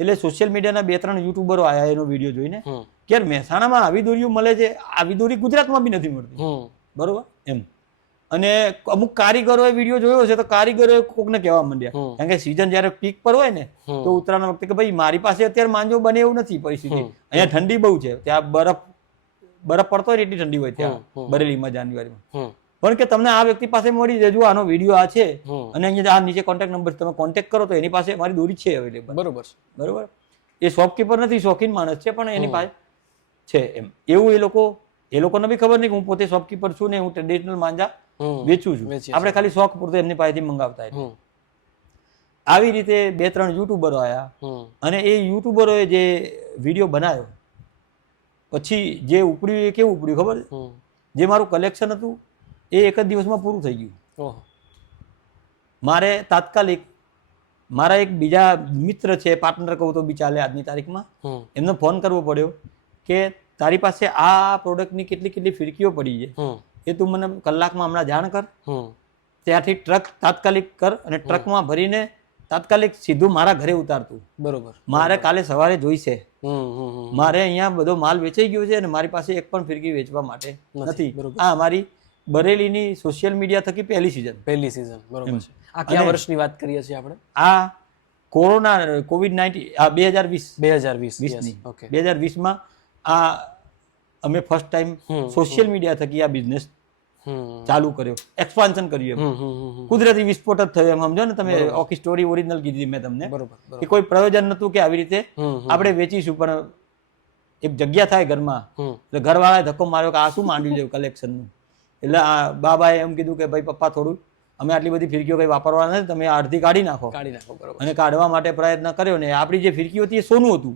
એટલે સોશિયલ મીડિયાના 2-3 યુટ્યુબરો આવ્યા એનો વિડીયો જોઈને કે યાર મહેસાણામાં આવી દોરીઓ મળે છે, આવી દોરી ગુજરાતમાં બી નથી મળતી, બરોબર એમ. અને અમુક કારીગરોએ વિડીયો જોયો છે તો કારીગરોએ કોકને કહેવા માંડ્યા, કારણ કે સિઝન જયારે પીક પર હોય ને તો ઉત્તરાયણ વખતે કે ભાઈ મારી પાસે અત્યારે માંજો બને એવું નથી પરિસ્થિતિ, અહીંયા ઠંડી બહુ છે, ત્યાં બરફ પડતો હોય એટલી ઠંડી હોય ત્યાં બરેલીમાં જાન્યુઆરીમાં, પણ કે તમને આ વ્યક્તિ પાસે મળી જાય, જો આનો વિડીયો આ છે અને અહીંયા આ નીચે કોન્ટેક્ટ નંબર તમે કોન્ટેક્ટ કરો તો એની પાસે મારી દોરી છે અવેલેબલ, બરોબર બરોબર. એ શોપકીપર નથી, શોખીન માણસ છે, પણ એની પાસે છે એમ. એવું એ લોકોને બી ખબર નહીં કે હું પોતે શોપકીપર છું ને હું ટ્રેડિશનલ માંજા વેચું છું, આપણે ખાલી શોખ પૂરતો એમની પાસેથી મંગાવતા. આવી રીતે 2-3 યુટ્યુબરો આવ્યા, અને એ યુટ્યુબરોએ જે વિડીયો બનાવ્યો પછી જે ઉપડ્યું એ કેવું ઉપડ્યું ખબર છે? જે મારું કલેક્શન હતું એ એક જ દિવસમાં પૂરું થઈ ગયું. મારે તાત્કાલિક મારા એક બીજા મિત્ર છે, પાર્ટનર કહું તો બી ચાલે આજની તારીખમાં, એમને ફોન કરવો પડ્યો કે તારી પાસે આ પ્રોડક્ટની કેટલી ફિરકીઓ પડી છે, એ તું મને કલાકમાં હમણાં જાણ કર, ત્યાંથી ટ્રક તાત્કાલિક કર અને ટ્રકમાં ભરીને તાત્કાલિક સીધું મારા ઘરે ઉતારતું, બરોબર. મારે કાલે સવારે જોઈશે, મારે અહીંયા બધો માલ વેચાઈ ગયો છે અને મારી પાસે એક પણ ફિરકી વેચવા માટે નથી. આ અમારી બરેલીની સોશિયલ મીડિયા થકી પહેલી સીઝન, બરોબર છે. આ કયા વર્ષની વાત કરીએ છીએ આપણે? આ COVID-19 2020 2020માં આ અમે ફર્સ્ટ ટાઈમ સોશિયલ મીડિયા થકી આ બિઝનેસ ચાલુ કર્યો, એક્સપાન્શન કર્યું એમ. કુદરતી વિસ્ફોટ જ થયો એમ, સમજો ને તમે. આખી સ્ટોરી ઓરિજિનલ કીધી મેં તમને, કે કોઈ પ્રયોજન નતું કે આવી રીતે આપણે વેચીશું, પણ એક જગ્યા થાય ઘરમાં, એટલે ઘરવાળાએ ધક્કો માર્યો કે આ શું માંડ્યું છે કલેક્શનનું. એટલે આ બાબાએ એમ કીધું કે ભાઈ પપ્પા થોડું અમે આટલી બધી ફિરકીઓ કઈ વાપરવાના નથી, તમે અડધી કાઢી નાખો. અને કાઢવા માટે પ્રયત્ન કર્યો ને આપણી જે ફિરકીઓ હતી એ સોનું હતું.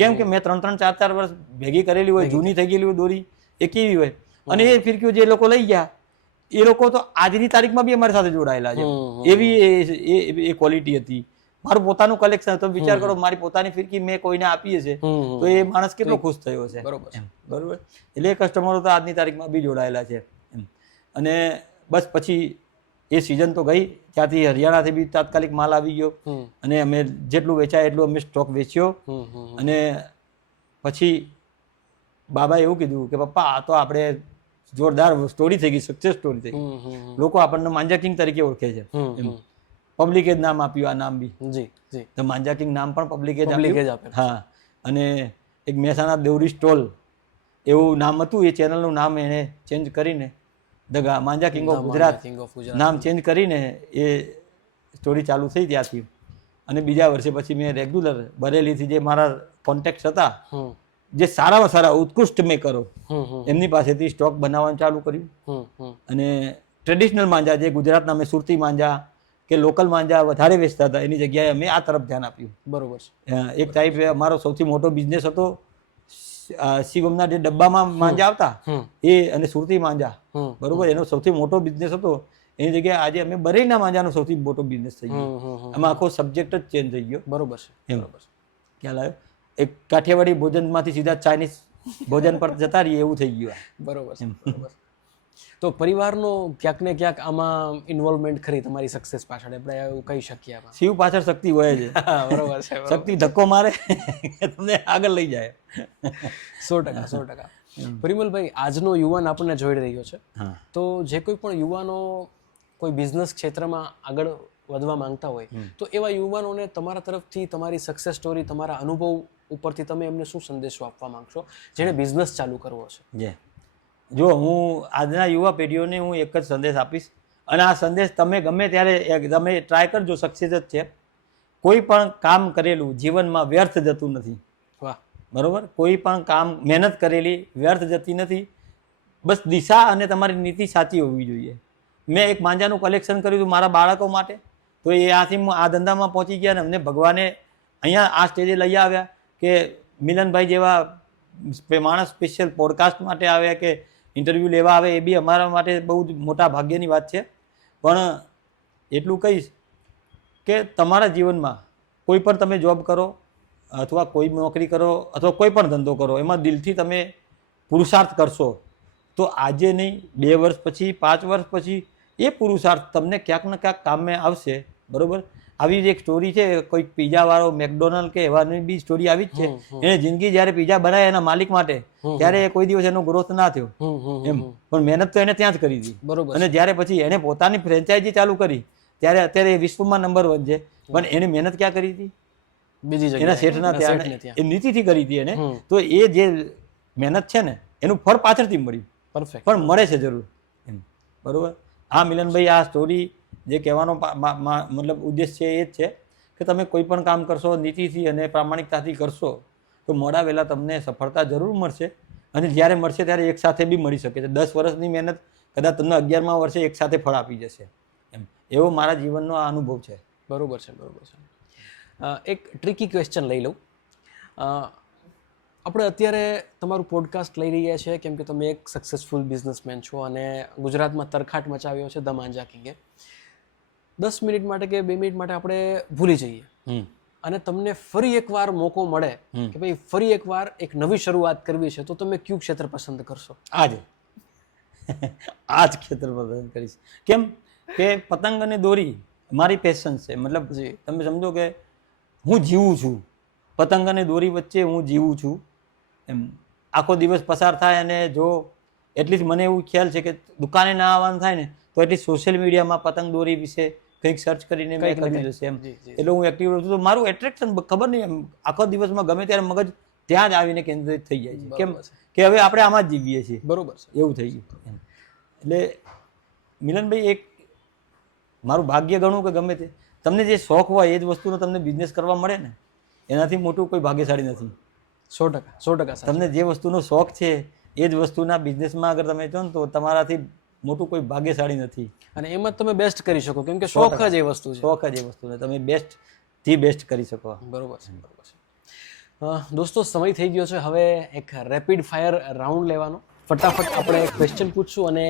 કેમ કે મેં 3-3, 4-4 વર્ષ ભેગી કરેલી હોય, જૂની થઈ ગયેલી હોય દોરી, એ કેવી હોય. અને એ ફિરકીઓ જે લોકો લઈ ગયા એ લોકો તો આજની તારીખમાં બી અમારી સાથે જોડાયેલા છે, એવી એ ક્વોલિટી હતી. મારું પોતાનું કલેક્શન, તો વિચાર કરો મારી પોતાની ફિરકી મેં કોઈને આપી છે તો એ માણસ કેટલો ખુશ થયો છે, બરોબર. એટલે એ કસ્ટમરો તો આજની તારીખમાં બી જોડાયેલા છે એમ. અને બસ પછી એ સિઝન તો ગઈ, ત્યાંથી હરિયાણાથી બી તાત્કાલિક માલ આવી ગયો, અને અમે જેટલું વેચાય એટલું અમે સ્ટોક વેચ્યો. અને પછી બાબાએ એવું કીધું કે પપ્પા આ તો આપણે જોરદાર સ્ટોરી થઈ ગઈ, સક્સેસ સ્ટોરી થઈ ગઈ, લોકો આપણને માંજા કિંગ તરીકે ઓળખે છે. પબ્લિકે જ નામ આપ્યું, આ નામ બી તો માંજા કિંગ નામ પણ પબ્લિકે જ આપ્યું. હા, અને એક મહેસાણા દેવરી સ્ટોલ એવું નામ હતું, એ ચેનલનું નામ એને ચેન્જ કરીને the manja king of Gujarat નામ ચેન્જ કરીને એ સ્ટોરી ચાલુ થઈ ત્યાંથી. અને બીજા વર્ષે પછી મેં રેગ્યુલર બરેલીથી જે મારા કોન્ટેક્ટ હતા, જે સારામાં સારા ઉત્કૃષ્ટ મેકરો, એમની પાસેથી સ્ટોક બનાવવાનું ચાલુ કર્યું. અને ટ્રેડિશનલ માંજા જે ગુજરાતના અમે સુરતી માંજા કે લોકલ માંજા વધારે વેચતા હતા, એની જગ્યાએ અમે આ તરફ ધ્યાન આપ્યું, બરોબર. એક ટાઈપ અમારો સૌથી મોટો બિઝનેસ હતો શિવમના જે ડબ્બામાં માંજા આવતા એ, અને સુરતી માંજા, બરોબર, એનો સૌથી મોટો બિઝનેસ હતો. એની જગ્યાએ આજે અમે બરેલીના માંજાનો સૌથી મોટો બિઝનેસ થઈ ગયો. આમાં આખો સબ્જેક્ટ જ ચેન્જ થઈ ગયો, બરોબર છે. બરોબર, ખ્યાલ આવ્યો? એક કાઠિયાવાડી ભોજનમાંથી સીધા ચાઇનીઝ ભોજન પર જતા રહીએ એવું થઈ ગયું, બરોબર છે. તો પરિવારનો ક્યાંક ને ક્યાંક આમાં ઇન્વોલ્વમેન્ટ ખરી તમારી સક્સેસ પાછળ, આપણે એવું કહી શકીએ. શિવ પાછળ શક્તિ હોય છે, બરોબર છે. શક્તિ ધક્કો મારે તમને આગળ લઈ જાય. 100%. પરિમલભાઈ, આજનો યુવાન આપણને જોઈ રહ્યો છે, તો જે કોઈ પણ યુવાનો કોઈ બિઝનેસ ક્ષેત્રમાં આગળ વધવા માંગતા હોય તો એવા યુવાનોને તમારા તરફથી તમારી સક્સેસ સ્ટોરી, તમારા અનુભવ ઉપરથી તમે એમને શું સંદેશો આપવા માંગશો જેને બિઝનેસ ચાલુ કરવો છે? જો હું આજના યુવા પેઢીઓને હું એક જ સંદેશ આપીશ, અને આ સંદેશ તમે ગમે ત્યારે તમે ટ્રાય કરજો, સક્સેસ જ છે. કોઈ પણ કામ કરેલું જીવનમાં વ્યર્થ જતું નથી. વાહ, બરોબર? કોઈ પણ કામ મહેનત કરેલી વ્યર્થ જતી નથી. બસ દિશા અને તમારી નીતિ સાચી હોવી જોઈએ. મેં એક માંજાનું કલેક્શન કર્યું હતું મારા બાળકો માટે, તો એ આથી આ ધંધામાં પહોંચી ગયા, અને અમને ભગવાને અહીંયા આ સ્ટેજે લઈ આવ્યા કે મિલનભાઈ જેવા માણસ સ્પેશિયલ પોડકાસ્ટ માટે આવ્યા કે ઇન્ટરવ્યૂ લેવા આવે, એ બી અમારા માટે બહુ જ મોટા ભાગ્યની વાત છે. પણ એટલું કહીશ કે તમારા જીવનમાં કોઈ પણ તમે જોબ કરો અથવા કોઈ નોકરી કરો અથવા કોઈ પણ ધંધો કરો, એમાં દિલથી તમે પુરુષાર્થ કરશો તો આજે નહીં, 2 વર્ષ પછી, 5 વર્ષ પછી એ પુરુષાર્થ તમને ક્યાંક ને ક્યાંક કામે આવશે. બરોબર? આવી જ એક સ્ટોરી છે, કોઈ પિઝાવાળો મેકડોનલ્ડ કે એવાની બી સ્ટોરી આવી જ છે. એને જિંદગી જ્યારે પિઝા બનાવ્યા એના માલિક માટે, ત્યારે કોઈ દિવસ એનો ગ્રોથ ના થયો એમ, પણ મહેનત તો એને ત્યાં જ કરી હતી. બરોબર. અને જ્યારે પછી એને પોતાની ફ્રેન્ચાઇઝી ચાલુ કરી, ત્યારે અત્યારે એ વિશ્વમાં નંબર 1 છે. પણ એની મહેનત ક્યાં કરી હતી? બીજી જગ્યાએ, એના શેઠના ત્યાં એ નીતિથી કરી હતી એને. તો એ જે મહેનત છે ને એનું ફળ પાછળથી મળ્યું. પરફેક્ટ. પણ મળે છે જરૂર એમ. બરોબર? હા મિલનભાઈ, આ સ્ટોરી જે કહેવાનો મતલબ ઉદ્દેશ છે એ જ છે કે તમે કોઈ પણ કામ કરશો નીતિથી અને પ્રામાણિકતાથી કરશો તો મોડા વહેલા તમને સફળતા જરૂર મળશે. અને જ્યારે મળશે ત્યારે એકસાથે બી મળી શકે છે. 10 વર્ષની મહેનત કદાચ તમને 11મા વર્ષે એકસાથે ફળ આપી જશે એમ. એવો મારા જીવનનો આ અનુભવ છે. બરોબર છે, બરોબર છે. એક ટ્રિકી ક્વેશ્ચન લઈ લઉં. આપણે અત્યારે તમારું પોડકાસ્ટ લઈ રહ્યા છીએ કેમ કે તમે એક સક્સેસફુલ બિઝનેસમેન છો અને ગુજરાતમાં તરખાટ મચાવ્યો છે ધ માંજા કિંગે. 10 મિનિટ માટે કે 2 મિનિટ માટે આપણે ભૂલી જઈએ અને તમને ફરી એકવાર મોકો મળે કે ભાઈ ફરી એકવાર એક નવી શરૂઆત કરવી છે, તો તમે કયું ક્ષેત્ર પસંદ કરશો? આ જ ક્ષેત્ર પસંદ કરીશ. કેમ કે પતંગ અને દોરી મારી પેશન છે. મતલબ તમે સમજો કે હું જીવું છું, પતંગ અને દોરી વચ્ચે હું જીવું છું એમ. આખો દિવસ પસાર થાય અને જો એટલીસ્ટ મને એવું ખ્યાલ છે કે દુકાને ના આવવાનું થાય ને તો એટલીસ્ટ સોશિયલ મીડિયામાં પતંગ દોરી વિશે કંઈક સર્ચ કરીને મેં કરી જશે એમ. એટલે હું એક્ટિવ રહું છું. તો મારું એટ્રેક્શન ખબર નહીં એમ આખો દિવસમાં ગમે ત્યારે મગજ ત્યાં જ આવીને કેન્દ્રિત થઈ જાય છે. કેમ કે હવે આપણે આમાં જ જીવીએ છીએ. બરોબર છે, એવું થઈ ગયું એમ. એટલે મિલનભાઈ, એક મારું ભાગ્ય ગણું કે ગમે તે, તમને જે શોખ હોય એ જ વસ્તુનો તમને બિઝનેસ કરવા મળે ને એનાથી મોટું કોઈ ભાગ્યશાળી નથી. 100%. તમને જે વસ્તુનો શોખ છે એ જ વસ્તુના બિઝનેસમાં અગર તમે છો ને તો તમારાથી મોટું કોઈ ભાગ્યશાળી નથી. અને એમાં જ તમે બેસ્ટ કરી શકો કેમ કે શોખ જ એ વસ્તુ છે. શોખ જ એ વસ્તુને તમે બેસ્ટથી બેસ્ટ કરી શકો. બરોબર છે, બરોબર છે. દોસ્તો, સમય થઈ ગયો છે હવે એક રેપિડ ફાયર રાઉન્ડ લેવાનો. ફટાફટ આપણે એક ક્વેશ્ચન પૂછશું અને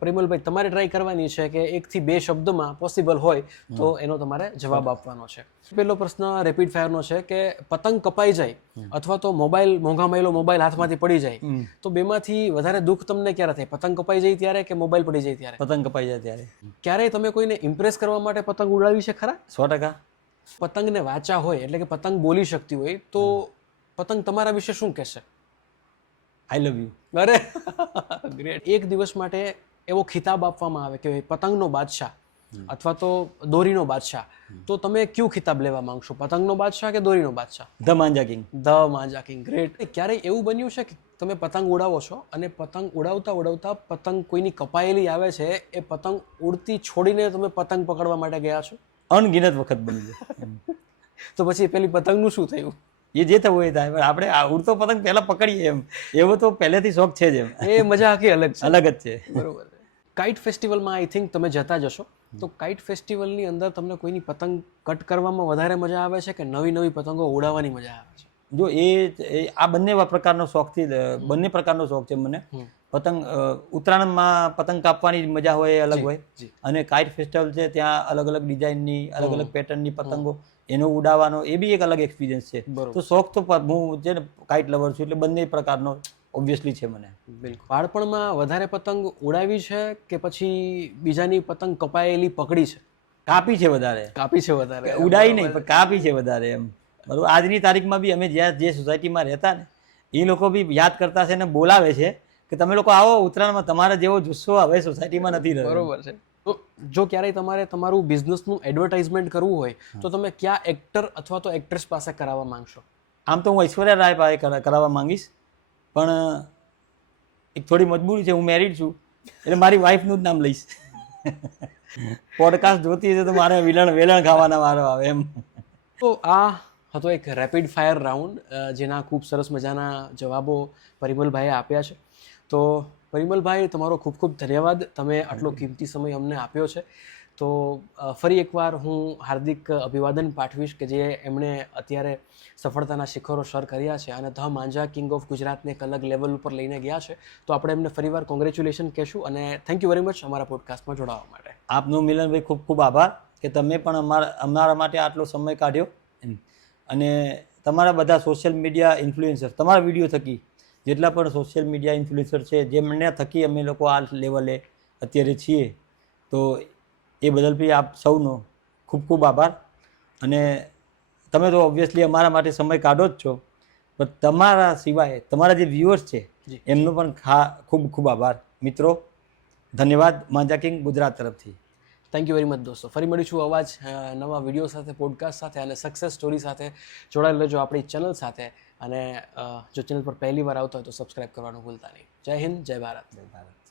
પરિમલભાઈ તમારે ટ્રાય કરવાની છે કે 1 થી 2 શબ્દમાં પોસિબલ હોય તો એનો તમારે જવાબ આપવાનો છે. પહેલો પ્રશ્ન રેપિડ ફાયરનો છે કે પતંગ કપાઈ જાય અથવા તો મોંઘામાયેલો મોબાઈલ હાથમાંથી પડી જાય તો બેમાંથી વધારે દુઃખ તમને ક્યારે થાય? પતંગ કપાઈ જાય ત્યારે કે મોબાઈલ પડી જાય ત્યારે? પતંગ કપાઈ જાય ત્યારે. ક્યારેય તમે કોઈને ઇમ્પ્રેસ કરવા માટે પતંગ ઉડાવી છે ખરા? 100%. પતંગને વાચા હોય એટલે કે પતંગ બોલી શકતી હોય તો પતંગ તમારા વિશે શું કહેશે? આઈ લવ યુ. અરે ગ્રેટ. એક દિવસ માટે એવો ખિતાબ આપવામાં આવે કે પતંગનો બાદશાહ અથવા તો દોરીનો બાદશાહ, તો તમે કયું ખિતાબ લેવા માંગશો? પતંગનો બાદશાહ કે દોરીનો બાદશાહ? The manja king. The manja king. Great. ક્યારેય એવું બન્યું છે કે તમે પતંગ ઉડાવો છો અને પતંગ ઉડાવતા ઉડાવતા પતંગ કોઈની કપાયેલી આવે છે, એ પતંગ ઉડતી છોડીને તમે પતંગ પકડવા માટે ગયા છો? અનગિનત વખત બની જાય. તો પછી પેલી પતંગનું શું થયું? એ જે થવું એ થાય, પણ આપણે આ ઉડતો પતંગ પહેલા પકડીએ એમ, એવો તો પહેલેથી શોખ છે જ એમ. એ મજા આખી અલગ છે. અલગ જ છે. બરોબર. કાઇટ ફેસ્ટિવલમાં આઈ થિંક તમે જતા જશો, તો કાઇટ ફેસ્ટિવલની અંદર તમને કોઈની પતંગ કટ કરવામાં વધારે મજા આવે છે કે નવી નવી પતંગો ઉડાવવાની મજા આવે છે? જો આ બંને પ્રકારનો શોખથી બંને પ્રકારનો શોખ છે મને. પતંગ ઉત્તરાયણમાં પતંગ કાપવાની મજા હોય એ અલગ હોય, અને કાઇટ ફેસ્ટિવલ છે ત્યાં અલગ અલગ ડિઝાઇનની અલગ અલગ પેટર્નની પતંગો એનો ઉડાવવાનો એ બી એક અલગ એક્સપિરિયન્સ છે. તો શોખ તો હું છે ને કાઇટ લવર છું એટલે બંને પ્રકારનો ઓબ્વિયસલી છે મને. બિલકુલ. બાળપણમાં વધારે પતંગ ઉડાવી છે કે પછી બીજાની પતંગ કપાયેલી પકડી છે? કાપી છે વધારે. કાપી છે વધારે. ઉડાવી નહીં પણ કાપી છે વધારે એમ. બરોબર. આજની તારીખમાં બી અમે જે સોસાયટીમાં રહેતા ને એ લોકો બી યાદ કરતા છે ને બોલાવે છે કે તમે લોકો આવો ઉત્તરાયણમાં, તમારા જેવો જુસ્સો હવે સોસાયટીમાં નથી રહ્યો. બરોબર છે. તો જો ક્યારેય તમારે તમારું બિઝનેસનું એડવર્ટાઇઝમેન્ટ કરવું હોય તો તમે કયા એક્ટર અથવા તો એક્ટ્રેસ પાસે કરાવવા માંગશો? આમ તો હું ઐશ્વર્યા રાય પાસે કરાવવા માંગીશ, પણ એક થોડી મજબૂરી છે, હું મેરિડ છું એટલે મારી વાઈફનું જ નામ લઈશ. પોડકાસ્ટ જોતી હશે તો મારે વેલણ ખાવાના વારો આવે એમ. તો આ હતો એક રેપિડ ફાયર રાઉન્ડ, જેના ખૂબ સરસ મજાના જવાબો પરિમલભાઈએ આપ્યા છે. તો પરિમલભાઈ, તમારો ખૂબ ખૂબ ધન્યવાદ, તમે આટલો કિંમતી સમય અમને આપ્યો છે. તો ફરી એકવાર હું હાર્દિક અભિવાદન પાઠવીશ કે જે એમણે અત્યારે સફળતાના શિખરો સર કર્યા છે અને ધ માંજા કિંગ ઓફ ગુજરાતને એક અલગ લેવલ ઉપર લઈને ગયા છે. તો આપણે એમને ફરીવાર કોંગ્રેચ્યુલેશન કહેશું અને થેન્ક યુ વેરી મચ અમારા પોડકાસ્ટમાં જોડાવા માટે. આપનો મિલનભાઈ ખૂબ ખૂબ આભાર કે તમે પણ અમારા માટે આટલો સમય કાઢ્યો, અને તમારા બધા સોશિયલ મીડિયા ઇન્ફ્લુએન્સર, તમારા વિડીયો થકી જેટલા પણ સોશિયલ મીડિયા ઇન્ફ્લુએન્સર છે, જેમને થકી અમે લોકો આ લેવલે અત્યારે છીએ, તો એ બદલ બી આપ સૌનો ખૂબ ખૂબ આભાર. અને તમે તો ઓબ્વિયસલી અમારા માટે સમય કાઢો જ છો, પણ તમારા સિવાય તમારા જે વ્યુઅર્સ છે એમનો પણ ખૂબ ખૂબ આભાર. મિત્રો, ધન્યવાદ માંજા કિંગ ગુજરાત તરફથી. થેન્ક યુ વેરી મચ દોસ્તો. ફરી મળીશું અવાજ નવા વિડીયો સાથે, પોડકાસ્ટ સાથે અને સક્સેસ સ્ટોરી સાથે. જોડાયેલ રહેજો આપણી ચેનલ સાથે, અને જો ચેનલ પર પહેલી વાર આવતા હોય તો સબસ્ક્રાઈબ કરવાનું ભૂલતા નહીં. જય હિન્દ, જય ભારત. જય ભારત.